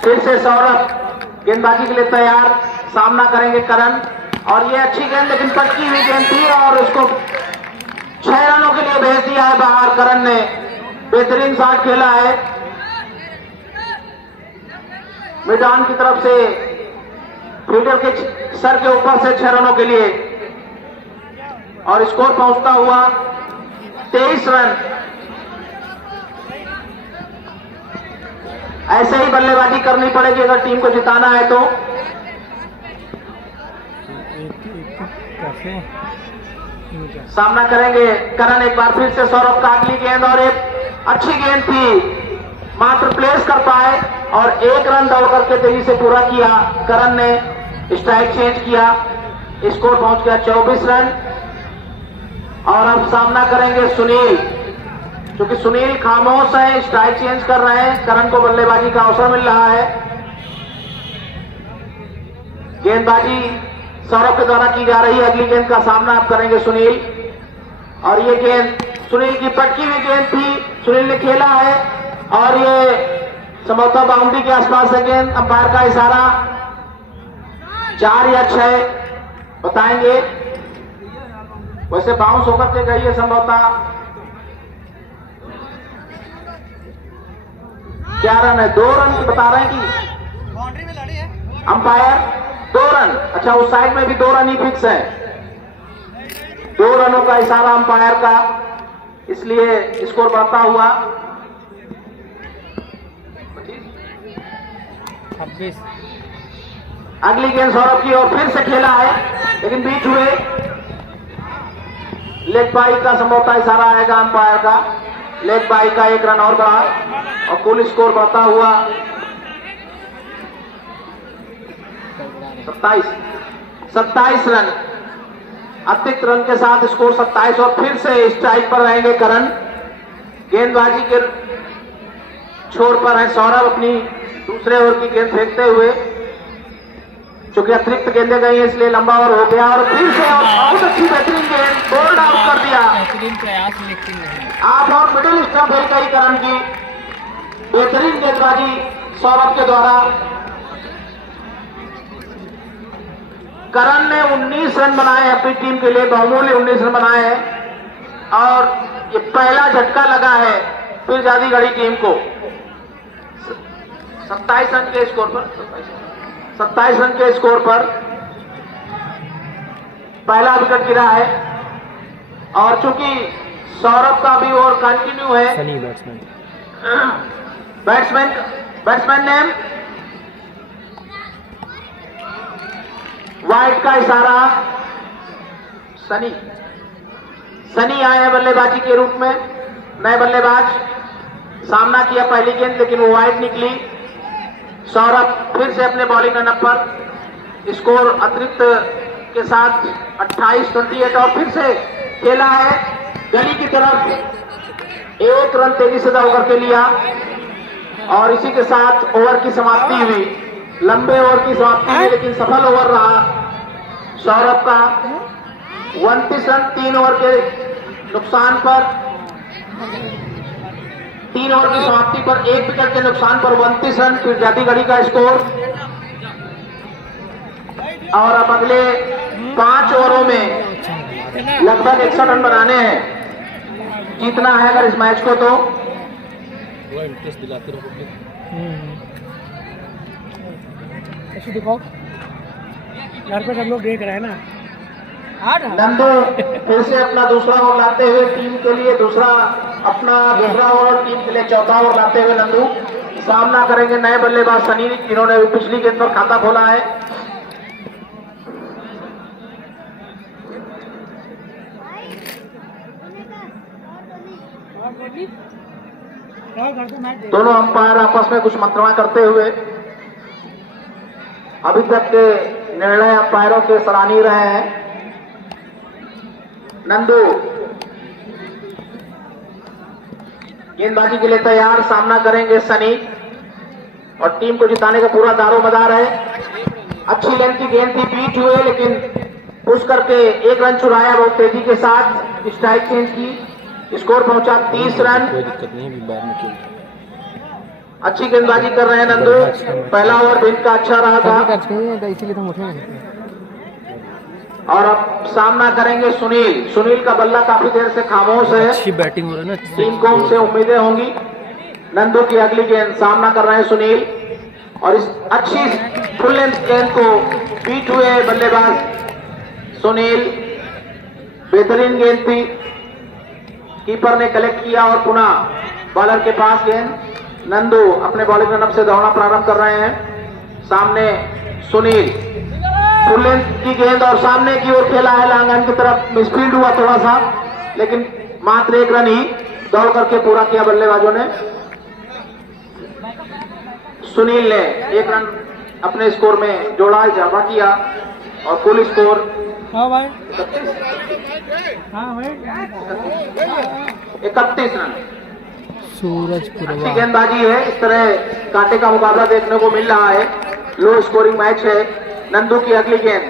फिर से सौरभ गेंदबाजी के लिए तैयार, सामना करेंगे करण, और ये अच्छी गेंद लेकिन पटकी हुई गेंद थी और उसको 6 रनों के लिए भेज दिया है बाहर। करण ने बेहतरीन शॉट खेला है मैदान की तरफ से, फील्डर के सर के ऊपर से 6 रनों के लिए, और स्कोर पहुंचता हुआ 23 रन। ऐसे ही बल्लेबाजी करनी पड़ेगी अगर टीम को जिताना है तो। कैसे सामना करेंगे करण एक बार फिर से। सौरभ का अगली गेंद, और एक अच्छी गेंद थी, मात्र प्लेस कर पाए और 1 रन दौड़ करके तेजी से पूरा किया। करण ने स्ट्राइक चेंज किया, स्कोर पहुंच गया 24 रन। और अब सामना करेंगे सुनील, क्योंकि सुनील खामोश है, स्ट्राइक चेंज कर रहे हैं। करण को बल्लेबाजी का अवसर मिल रहा है। गेंदबाजी सौरभ के द्वारा की जा रही है। अगली गेंद का सामना आप करेंगे सुनील, और ये गेंद सुनील की पटकी हुई गेंद थी, सुनील ने खेला है और ये संभवतः बाउंड्री के आसपास है गेंद। अंपायर का इशारा 4 या 6 बताएंगे। वैसे बाउंस होकर के गई है संभवतः। क्या रन है? 2 रन की बता रहे हैं कि बाउंड्री में लड़ी है अंपायर। 2 रन, अच्छा उस साइड में भी 2 रन ही फिक्स है। 2 रनों का इशारा अंपायर का, इसलिए स्कोर बढ़ता हुआ 26। अगली गेंद सौरभ की ओर फिर से खेला है, लेकिन बीच हुए लेग बाई का संभवतः इशारा आएगा अंपायर का। लेग बाई का 1 रन और बढ़ा और कुल स्कोर बढ़ता हुआ 27 रन। अतिरिक्त रन के साथ स्कोर 27, और फिर से स्ट्राइक पर रहेंगे करण। गेंदबाजी के छोर पर है सौरभ अपनी दूसरे ओवर की गेंद फेंकते हुए, चूंकि अतिरिक्त गेंदें गई हैं इसलिए लंबा ओवर हो गया। और फिर से बहुत अच्छी बेहतरीन गेंद, बोल्ड आउट कर दिया। बेहतरीन प्रयास लेकिन नहीं। आप और मिडिल स्टंप हिल गई करण की। बेहतरीन गेंदबाजी सौरभ के द्वारा। करण ने 19 रन बनाए अपनी टीम के लिए, बहुमूल्य 19 रन बनाए हैं, और ये पहला झटका लगा है फिर जादी गढ़ी टीम को। 27 रन के स्कोर पर 27 रन के स्कोर पर पहला विकेट गिरा है। और चूंकि सौरभ का भी ओवर कंटिन्यू है, सनी बैट्समैन नेम वाइट का इशारा। सनी आए हैं बल्लेबाजी के रूप में, नए बल्लेबाज। सामना किया पहली गेंद, लेकिन वो वाइड निकली। सौरभ फिर से अपने बॉलिंग रनअप पर, स्कोर अतिरिक्त के साथ 28-28, और फिर से खेला है गली की तरफ। 1 रन तेजी से दौड़ करके लिया, और इसी के साथ ओवर की समाप्ति हुई। लंबे ओवर की समाप्ति हुई, लेकिन सफल ओवर रहा सौरभ का। 29 रन 3 ओवर के नुकसान पर, 3 ओवर की समाप्ति पर 1 विकेट के नुकसान पर 29 रन फिर जातीगढ़ी का स्कोर। और अब अगले 5 ओवरों में लगभग 100 रन बनाने हैं, जीतना है अगर इस मैच को तो। इंटरेस्ट दिलाते रहो। ऐसे दिखाओ, घर पे सब लोग देख रहे हैं ना। नंदू फिर से अपना दूसरा ओवर लाते हुए टीम के लिए, अपना दूसरा ओवर टीम के लिए चौथा ओवर लाते हुए नंदू सामना करेंगे नए बल्लेबाज सनी, जिन्होंने पिछली गेंद पर खाता खोला है। दोनों अंपायर आपस में कुछ मंत्रणा करते हुए, अभी तक के निर्णय अंपायरों के सराहनीय रहे हैं। नंदू गेंदबाजी के लिए तैयार, सामना करेंगे सनी, और टीम को जिताने का पूरा दारोमदार है। अच्छी लेंथ की गेंद थी, बीट हुए, लेकिन पुश करके 1 रन चुराया बहुत तेजी के साथ। स्ट्राइक चेंज की, स्कोर पहुंचा 30 रन। कोई दिक्कत नहीं है, अभी बाद में खेल। अच्छी गेंदबाजी कर रहे हैं नंदू। पहला ओवर भी इनका अच्छा रहा था, इसीलिए तो उठे नहीं। और अब सामना करेंगे सुनील। सुनील का बल्ला काफी देर से खामोश है। अच्छी बैटिंग हो रही है ना। टीम को उनसे उम्मीदें होंगी। नंदू की अगली गेंद, सामना कर रहे हैं सुनील और इस अच्छी फुल लेंथ गेंद को बीट हुए बल्लेबाज सुनील। बेहतरीन गेंद थी, कीपर ने कलेक्ट किया और पुनः बॉलर के पास गेंद। नंदू अपने बॉलिंग रनअप से दौड़ना प्रारंभ कर रहे हैं। सामने सुनील, फुल लेंथ की गेंद और सामने की ओर खेला है लांगन की तरफ। मिसफील्ड हुआ थोड़ा सा, लेकिन मात्र एक रन ही दौड़ करके पूरा किया बल्लेबाजों ने। सुनील ने एक रन अपने स्कोर में जोड़ा, इजाफा किया और कुल स्कोर 31 रन। सूरज अच्छी गेंदबाजी है। इस तरह कांटे का मुकाबला देखने को मिल रहा है। लो स्कोरिंग मैच है। नंदू की अगली गेंद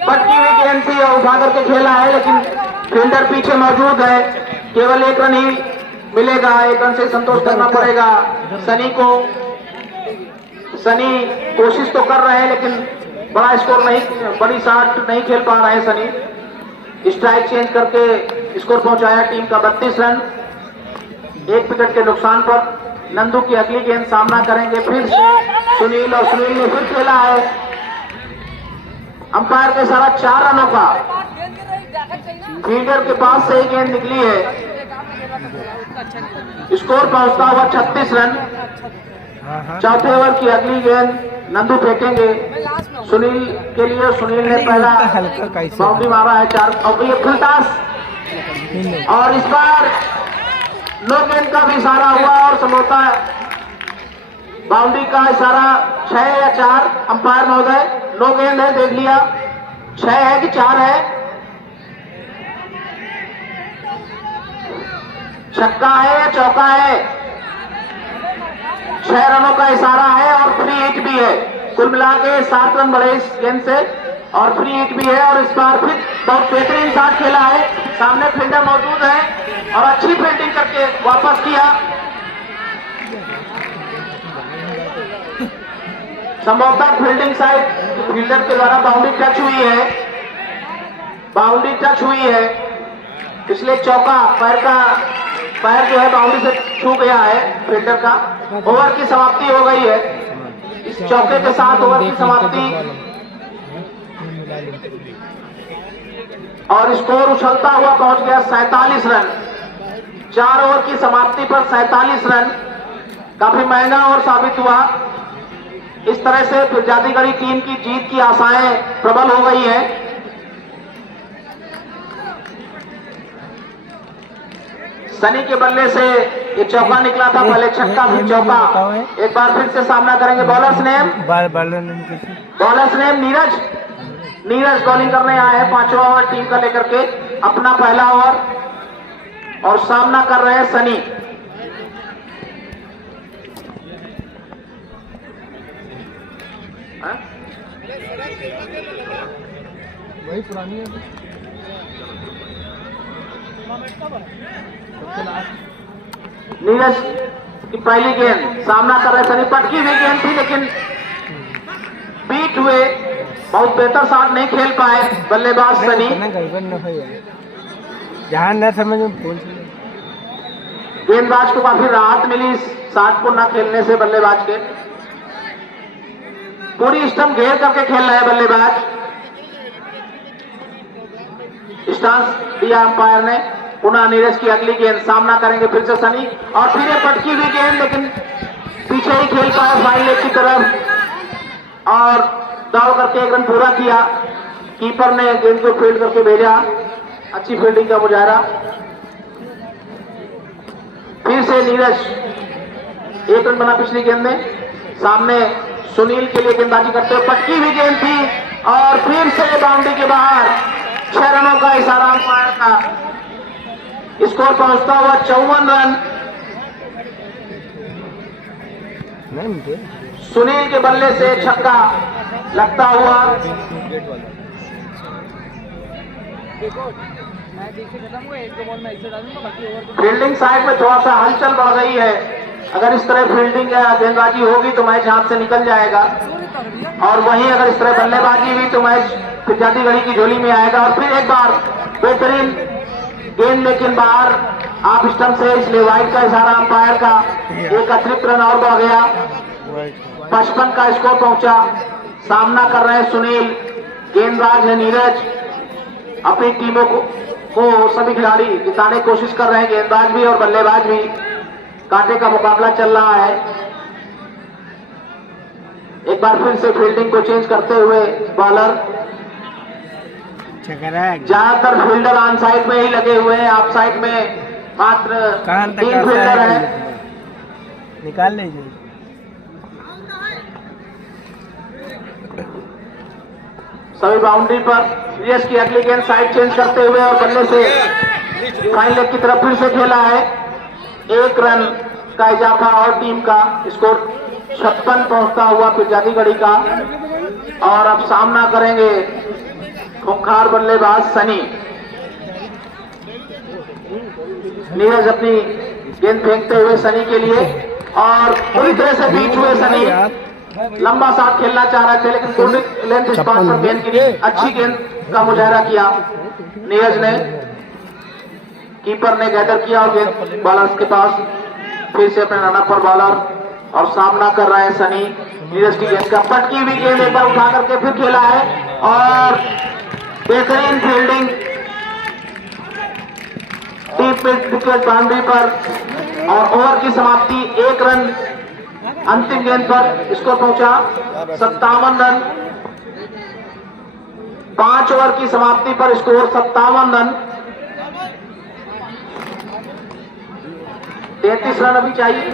पटकी हुई गेंद थी और उठा करके खेला है, लेकिन फील्डर पीछे मौजूद है। केवल एक रन ही मिलेगा, एक रन से संतोष करना पड़ेगा सनी को। सनी कोशिश तो कर रहे हैं, लेकिन बड़ा स्कोर नहीं, बड़ी शॉट नहीं खेल पा रहे हैं सनी। स्ट्राइक चेंज करके स्कोर पहुंचाया टीम का 32 रन, एक विकेट के नुकसान पर। नंदू की अगली गेंद, सामना करेंगे फिर से सुनील और सुनील ने फिर खेला है। अंपायर के सारा 4 रनों का फील्डर के पास से ही गेंद निकली है। स्कोर पहुंचता हुआ 36 रन। चौथे ओवर की अगली गेंद नंदू फेंकेंगे सुनील के लिए। सुनील ने पहला बाउंड्री मारा है 4 और ये फुल टॉस और इस बार नो गेंद का भी इशारा हुआ और समझौता बाउंड्री का इशारा 6 या 4। अंपायर महोदय नो गेंद है, देख लिया 6 है कि 4 है। छक्का है या चौका है? 6 रनों का इशारा है और फ्री हिट भी है। कुल मिला के 7 रन बढ़े इस गेंद से और फ्री हिट भी है। और इस बार फिर बहुत बेहतरीन शॉट खेला है। सामने फील्डर मौजूद है और अच्छी फील्डिंग करके वापस किया। संभवतः फील्डिंग साइड फील्डर के द्वारा बाउंड्री टच हुई है, बाउंड्री टच हुई है, इसलिए चौका पैर जो है बाउंड्री से छू गया है फील्डर का। ओवर की समाप्ति हो गई है। इस चौके के साथ ओवर की समाप्ति और स्कोर उछलता हुआ पहुंच गया 47 रन। 4 ओवर की समाप्ति पर 47 रन काफी महंगा ओवर साबित हुआ। इस तरह से फिरजादीगढ़ी टीम की जीत की आशाएं प्रबल हो गई हैं। सनी के बल्ले से ये चौका निकला था, पहले छक्का फिर चौका। एक बार फिर से सामना करेंगे। बॉलर्स नेम नीरज बॉलिंग करने आए हैं 5वां ओवर टीम का लेकर के, अपना पहला ओवर और सामना कर रहे हैं सनी। वही पुरानी है। नीरज की पहली गेंद, सामना कर रहे सनी। पटकी हुई गेंद थी लेकिन बीट हुए, बहुत बेहतर शॉट नहीं खेल पाए बल्लेबाज सनी। जहां न समझ में गेंदबाज को काफी राहत मिली इस शॉट को न खेलने से। बल्लेबाज के पूरी स्टंप घेर करके खेल रहे हैं बल्लेबाज। स्टांस दिया अंपायर ने। पुनः नीरज की अगली गेंद, सामना करेंगे फिर से सनी और फिर ये पटकी हुई गेंद, लेकिन पीछे ही खेल पाया फाइन लेग की तरफ और दौड़ करके एक रन पूरा किया। कीपर ने गेंद को फील्ड करके भेजा। अच्छी फील्डिंग का मुजाहरा। फिर से नीरज, 1 रन बना पिछली गेंद में। सामने सुनील के लिए गेंदबाजी करते हुए पटकी हुई गेंद थी और फिर से बाउंड्री के बाहर। 6 रनों का इशारा अंपायर का। स्कोर पहुंचता हुआ 54 रन। सुनील के बल्ले से छक्का लगता हुआ। फील्डिंग साइड में थोड़ा सा हलचल बढ़ गई है। अगर इस तरह फील्डिंग या गेंदबाजी होगी तो मैच हाथ से निकल जाएगा और वहीं अगर इस तरह बल्लेबाजी हुई तो मैच फिरजादी गढ़ी की झोली में आएगा। और फिर एक बार बेहतरीन गेंद, लेकिन बाहर आप स्टंप से, इसलिए वाइड का इशारा अंपायर का। एक अतिरिक्त रन और बढ़ गया, 55 का स्कोर पहुंचा। सामना कर रहे हैं सुनील, गेंदबाज है नीरज। अपनी टीमों को सभी खिलाड़ी जिताने की कोशिश कर रहे हैं, गेंदबाज भी और बल्लेबाज भी। कांटे का मुकाबला चल रहा है। एक बार फिर से फील्डिंग को चेंज करते हुए बॉलर, ज्यादातर फील्डर ऑन साइड में ही लगे हुए हैं, ऑफ साइड में मात्र 3 फील्डर हैं। निकाल लीजिए। सभी बाउंड्री पर। यश की अगली गेंद साइड चेंज करते हुए और बल्ले से फाइन लेग की तरफ फिर से खेला है। 1 रन का इजाफा और टीम का स्कोर 56 पहुंचता हुआ फिरजादी गढ़ी का। और अब सामना करेंगे खूंखार बल्लेबाज सनी। नीरज अपनी गेंद फेंकते हुए सनी के लिए, और पूरी तरह से बीच हुए सनी। लंबा शॉट खेलना चाह रहे थे, लेकिन गुड लेंथ स्पॉट पर गेंद की अच्छी गेंद का मुजाहरा किया नीरज ने। कीपर ने गैदर किया और गेंद बॉलर्स के पास। फिर से अपने रनर पर बॉलर, और सामना कर रहे हैं सनी। नीरज की गेंद का पटकी हुई गेंद एक बार उठा करके फिर खेला है, और बेहतरीन फील्डिंग डीप विकेट बाउंड्री पर। और ओवर की समाप्ति 1 रन अंतिम गेंद पर स्कोर पहुंचा 57 रन। 5 ओवर की समाप्ति पर स्कोर 57 रन। 33 रन अभी चाहिए।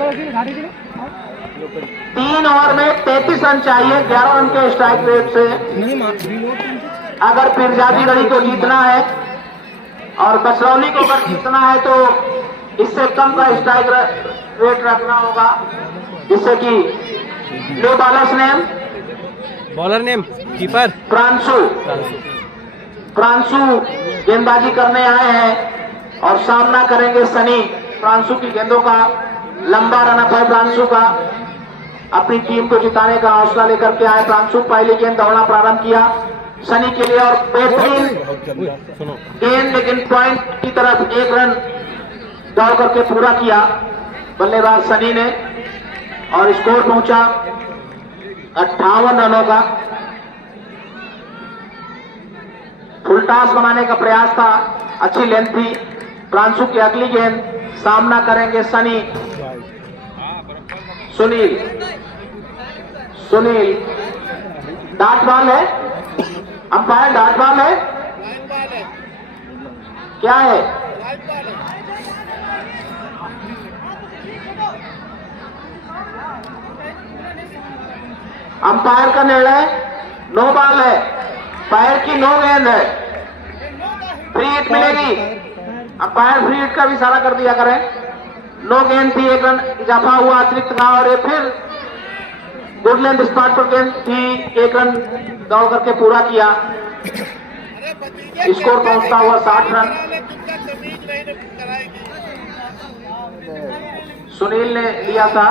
3 ओवर में 33 रन चाहिए 11 रन के स्ट्राइक रेट से, अगर फिरजादी गढ़ी को जीतना है। और बसरौली को अगर जीतना है तो इससे कम का स्ट्राइक रेट रखना होगा, जिससे कि no bowlers name, bowler name, keeper Pranshu गेंदबाजी करने आए हैं और सामना करेंगे सनी। प्रांशु की गेंदों का लंबा रनअप है प्रांशु का। अपनी टीम को जिताने का हौसला लेकर के आए प्रांशु। पहली गेंद दौड़ना प्रारंभ किया सनी के लिए, और बेहतरीन गेंद, लेकिन पॉइंट की तरफ 1 रन दौड़ करके पूरा किया बल्लेबाज सनी ने। और स्कोर पहुंचा 58 रनों का। फुल टॉस बनाने का प्रयास था, अच्छी लेंथ थी। प्रांशु की अगली गेंद, सामना करेंगे सनी। सुनील डॉट बॉल है, अंपायर डॉट बॉल है, क्या है? अंपायर का निर्णय नो बॉल है, पैर की नो गेंद है, फ्री हिट मिलेगी। अंपायर फ्री हिट का भी इशारा कर दिया करें। नो गेंद थी, 1 रन इजाफा हुआ अतिरिक्त का, और ये फिर गुड लेंथ स्पॉट पर गेंद थी, 1 रन दौड़ करके पूरा किया। स्कोर पहुंचता हुआ 60 रन। सुनील ने लिया था,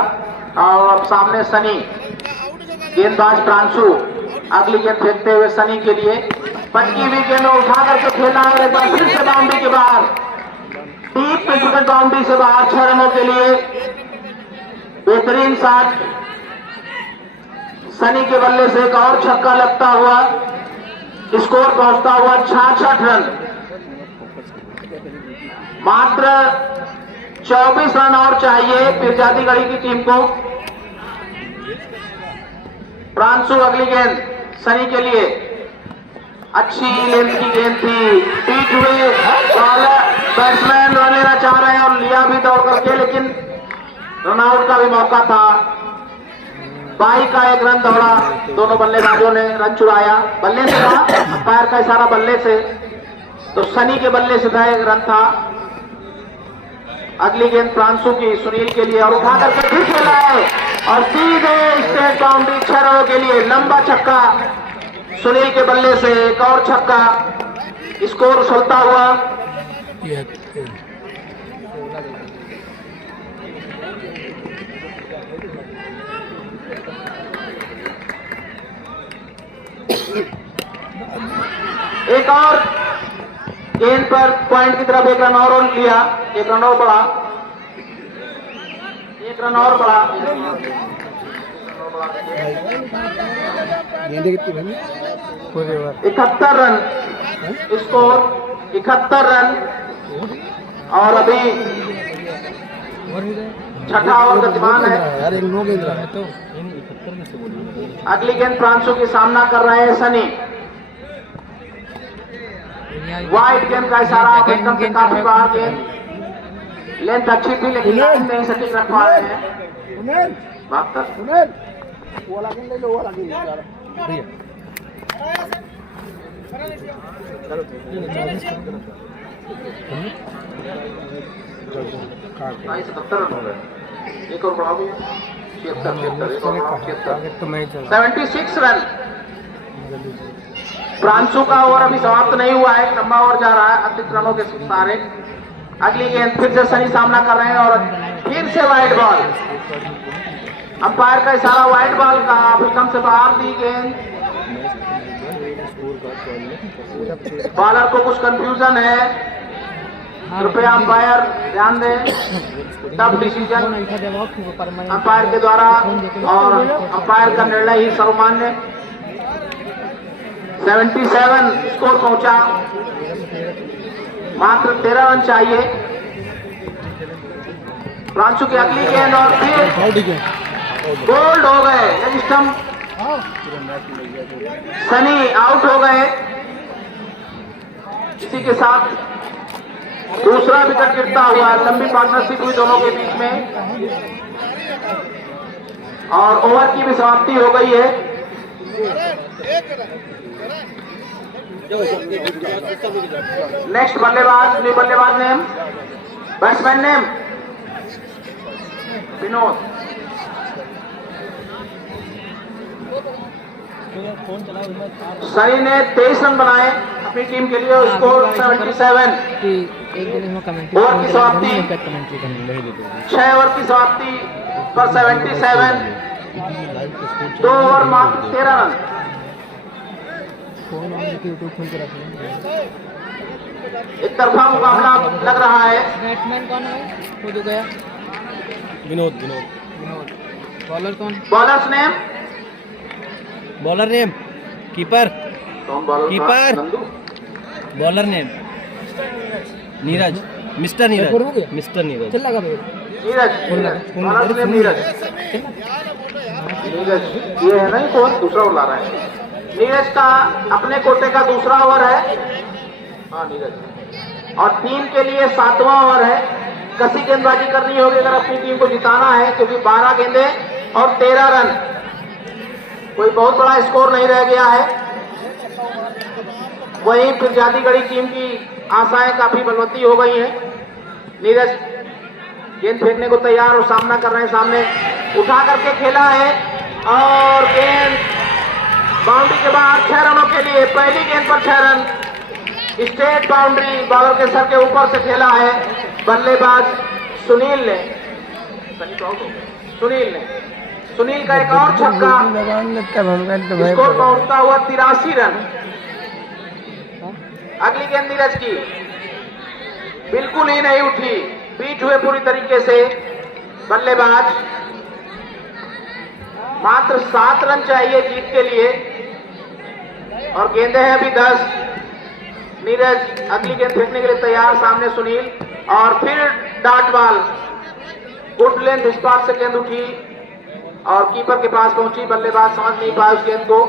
और अब सामने सनी। गेंदबाज प्रांशु अगली गेंद फेंकते हुए सनी के लिए, पटकी हुई गेंद उठा करके खेला, और एक बार फिर से बाउंड्री के बाहर, डीप विकेट बाउंड्री से बाहर 6 रनों के लिए। बेहतरीन शॉट सनी के बल्ले से, एक और छक्का लगता हुआ स्कोर पहुंचता हुआ 66 रन। मात्र 24 रन और चाहिए फिरजादी गढ़ी की टीम को। प्रांशु अगली गेंद सनी के लिए, अच्छी लेंथ की गेंद थी, पीठ हुए बैट्समैन रन लेना चाह रहे हैं और लिया भी दौड़ करके, लेकिन रनआउट का भी मौका था। 22 का 1 रन दौड़ा, दोनों बल्लेबाजों ने रन चुराया। बल्ले से था, अंपायर का इशारा बल्ले से, तो सनी के बल्ले से था, 1 रन था। अगली गेंद प्रांशु की सुनील के लिए, और उठा करके फिर खेला है, और सीधे स्ट्रेट बाउंड्री 6 रनों के लिए। लंबा छक्का सुनील के बल्ले से, एक और छक्का, स्कोर उछलता हुआ एक और गेंद पर पॉइंट की तरफ एक रन और लिया, एक रन और बढ़ा, एक रन और बढ़ा। गेंदे कितनी बनी? पूरे ओवर 71 रन स्कोर, 71 रन। और अभी छठा ओवर गतिमान है। यार एक 9 गेंद रहा है तो अगली गेंद फ्रांसो की सामना कर रहे हैं सनी। वाइड गेंद का इशारा, एकदम से काफी बाहर गेंद, लेंथ अच्छी थी लेकिन लाइन नहीं सटीक रख पा रहे हैं। बात कर वो वाला गेंद ले लो, वो वाला गेंद यार भैया। 77 रन हो गए, एक और बढ़ा भैया, 76 एक और बढ़ाओ, 76 तो मैं चला 76 रन। फ्रांसो का ओवर अभी समाप्त नहीं हुआ है, लंबा ओवर जा रहा है अतिरिक्त रनों के सहारे। अगली गेंद फिर से सनी सामना कर रहे हैं और फिर से वाइड बॉल। अंपायर का इशारा वाइड बॉल का, अभी कम से बाहर दी गेंद। बॉलर को कुछ कंफ्यूजन है, कृपया अंपायर ध्यान दें। टफ डिसीजन अंपायर के द्वारा और अंपायर का निर्णय ही सर्वमान्य। 77 स्कोर पहुंचा, मात्र 13 रन चाहिए। फ्रांसो की अगली गेंद और फिर बोल्ड हो गए, लेग स्टंप, सनी आउट हो गए। इसी के साथ दूसरा विकेट गिरता हुआ, लंबी पार्टनरशिप हुई दोनों के बीच में और ओवर की भी समाप्ति हो गई है। नेक्स्ट बल्लेबाज, न्यू बल्लेबाज name, batsman name Vinod. Sunny ने 23 रन बनाए अपनी टीम के लिए, स्कोर 77। एक दिन में कमेंट्री ओवर की समाप्ति, कमेंट्री करने 6 ओवर की समाप्ति पर 77, 2 ओवर मात्र 13 रन। यूट्यूब खोल के रख लें। एक तरफा मुकाबला लग रहा है। बैट्समैन कौन है? वो जो गया विनोद। बॉलर कौन? Bowlers name, bowler name keeper, कौन bowler? Keeper. Nandu. Bowler name Neeraj, mister Neeraj, mister Neeraj. चल लगा भैया। Neeraj, bowlers name Neeraj. नीरज ये है ना, कौन दूसरा ओवर ला रहा है? नीरज का अपने कोटे का दूसरा ओवर है। हाँ नीरज, और टीम के लिए 7वां ओवर है। कसी गेंदबाजी करनी होगी अगर अपनी टीम को जिताना है, क्योंकि 12 गेंदे और 13 रन, कोई बहुत बड़ा स्कोर नहीं रह गया है। वहीं फिर जादीगढ़ी टीम की आशाएं काफी बलवती हो गई हैं। नीरज गेंद फेंकने को तैयार और सामना कर रहे हैं, सामने उठा करके खेला है और गेंद बाउंड्री के बाहर 6 रनों के लिए। पहली गेंद पर 6 रन, स्ट्रेट बाउंड्री, बॉलर के सर के ऊपर से खेला है बल्लेबाज सुनील ने। सुनील का एक और छक्का, स्कोर पहुंचता हुआ 83 रन। अगली गेंद नीरज की बिल्कुल ही नहीं उठी, बीट हुए पूरी तरीके से बल्लेबाज। मात्र 7 रन चाहिए जीत के लिए और गेंदे हैं अभी 10। नीरज अगली गेंद फेंकने के लिए तैयार, सामने सुनील और फिर dart ball, good length spark से गेंद उठी और कीपर के पास पहुंची। बल्लेबाज समझ नहीं पाया उस गेंद को।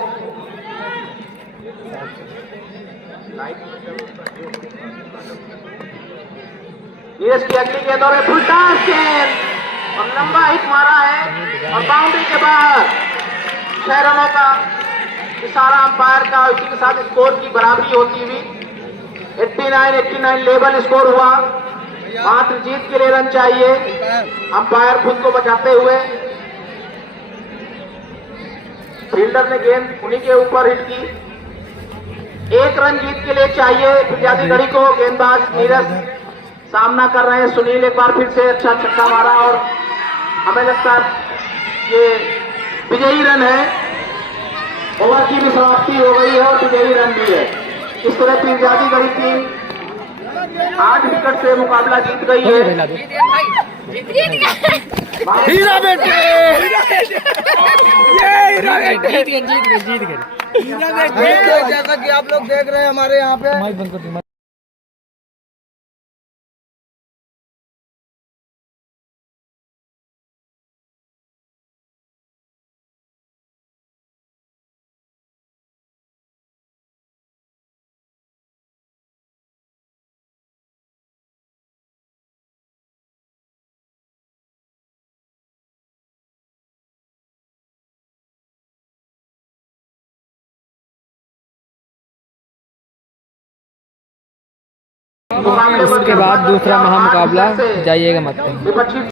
नीरज की अगली गेंद और फुल टॉस गेंद और लंबा हिट मारा है और बाउंड्री के बाहर। 6 रनों का इशारा अंपायर का, इसी के साथ स्कोर की बराबरी होती हुई 89 लेवल स्कोर हुआ। मात्र जीत के लिए रन चाहिए, अंपायर खुद को बचाते हुए। फील्डर ने गेंद उन्हीं के ऊपर हिट की। 1 रन जीत के लिए चाहिए फिरजादी घड़ी को। गेंदबाज नीरज सामना कर रहे हैं, सुनील एक बार फिर से अच्छा छक्का मारा और हमें लगता है ये विजयी रन है। ओवर की भी समाप्ति हो गई है और विजयी रन भी है। इस तरह पीरजादी गढ़ी टीम 8 विकेट से मुकाबला जीत गई है। हीरा बेटे जीत गए जैसा कि आप लोग देख रहे हैं हमारे यहाँ पे मुकाबले उसके बाद दूसरा महामुकाबला जाइएगा मत कहीं। विपक्षी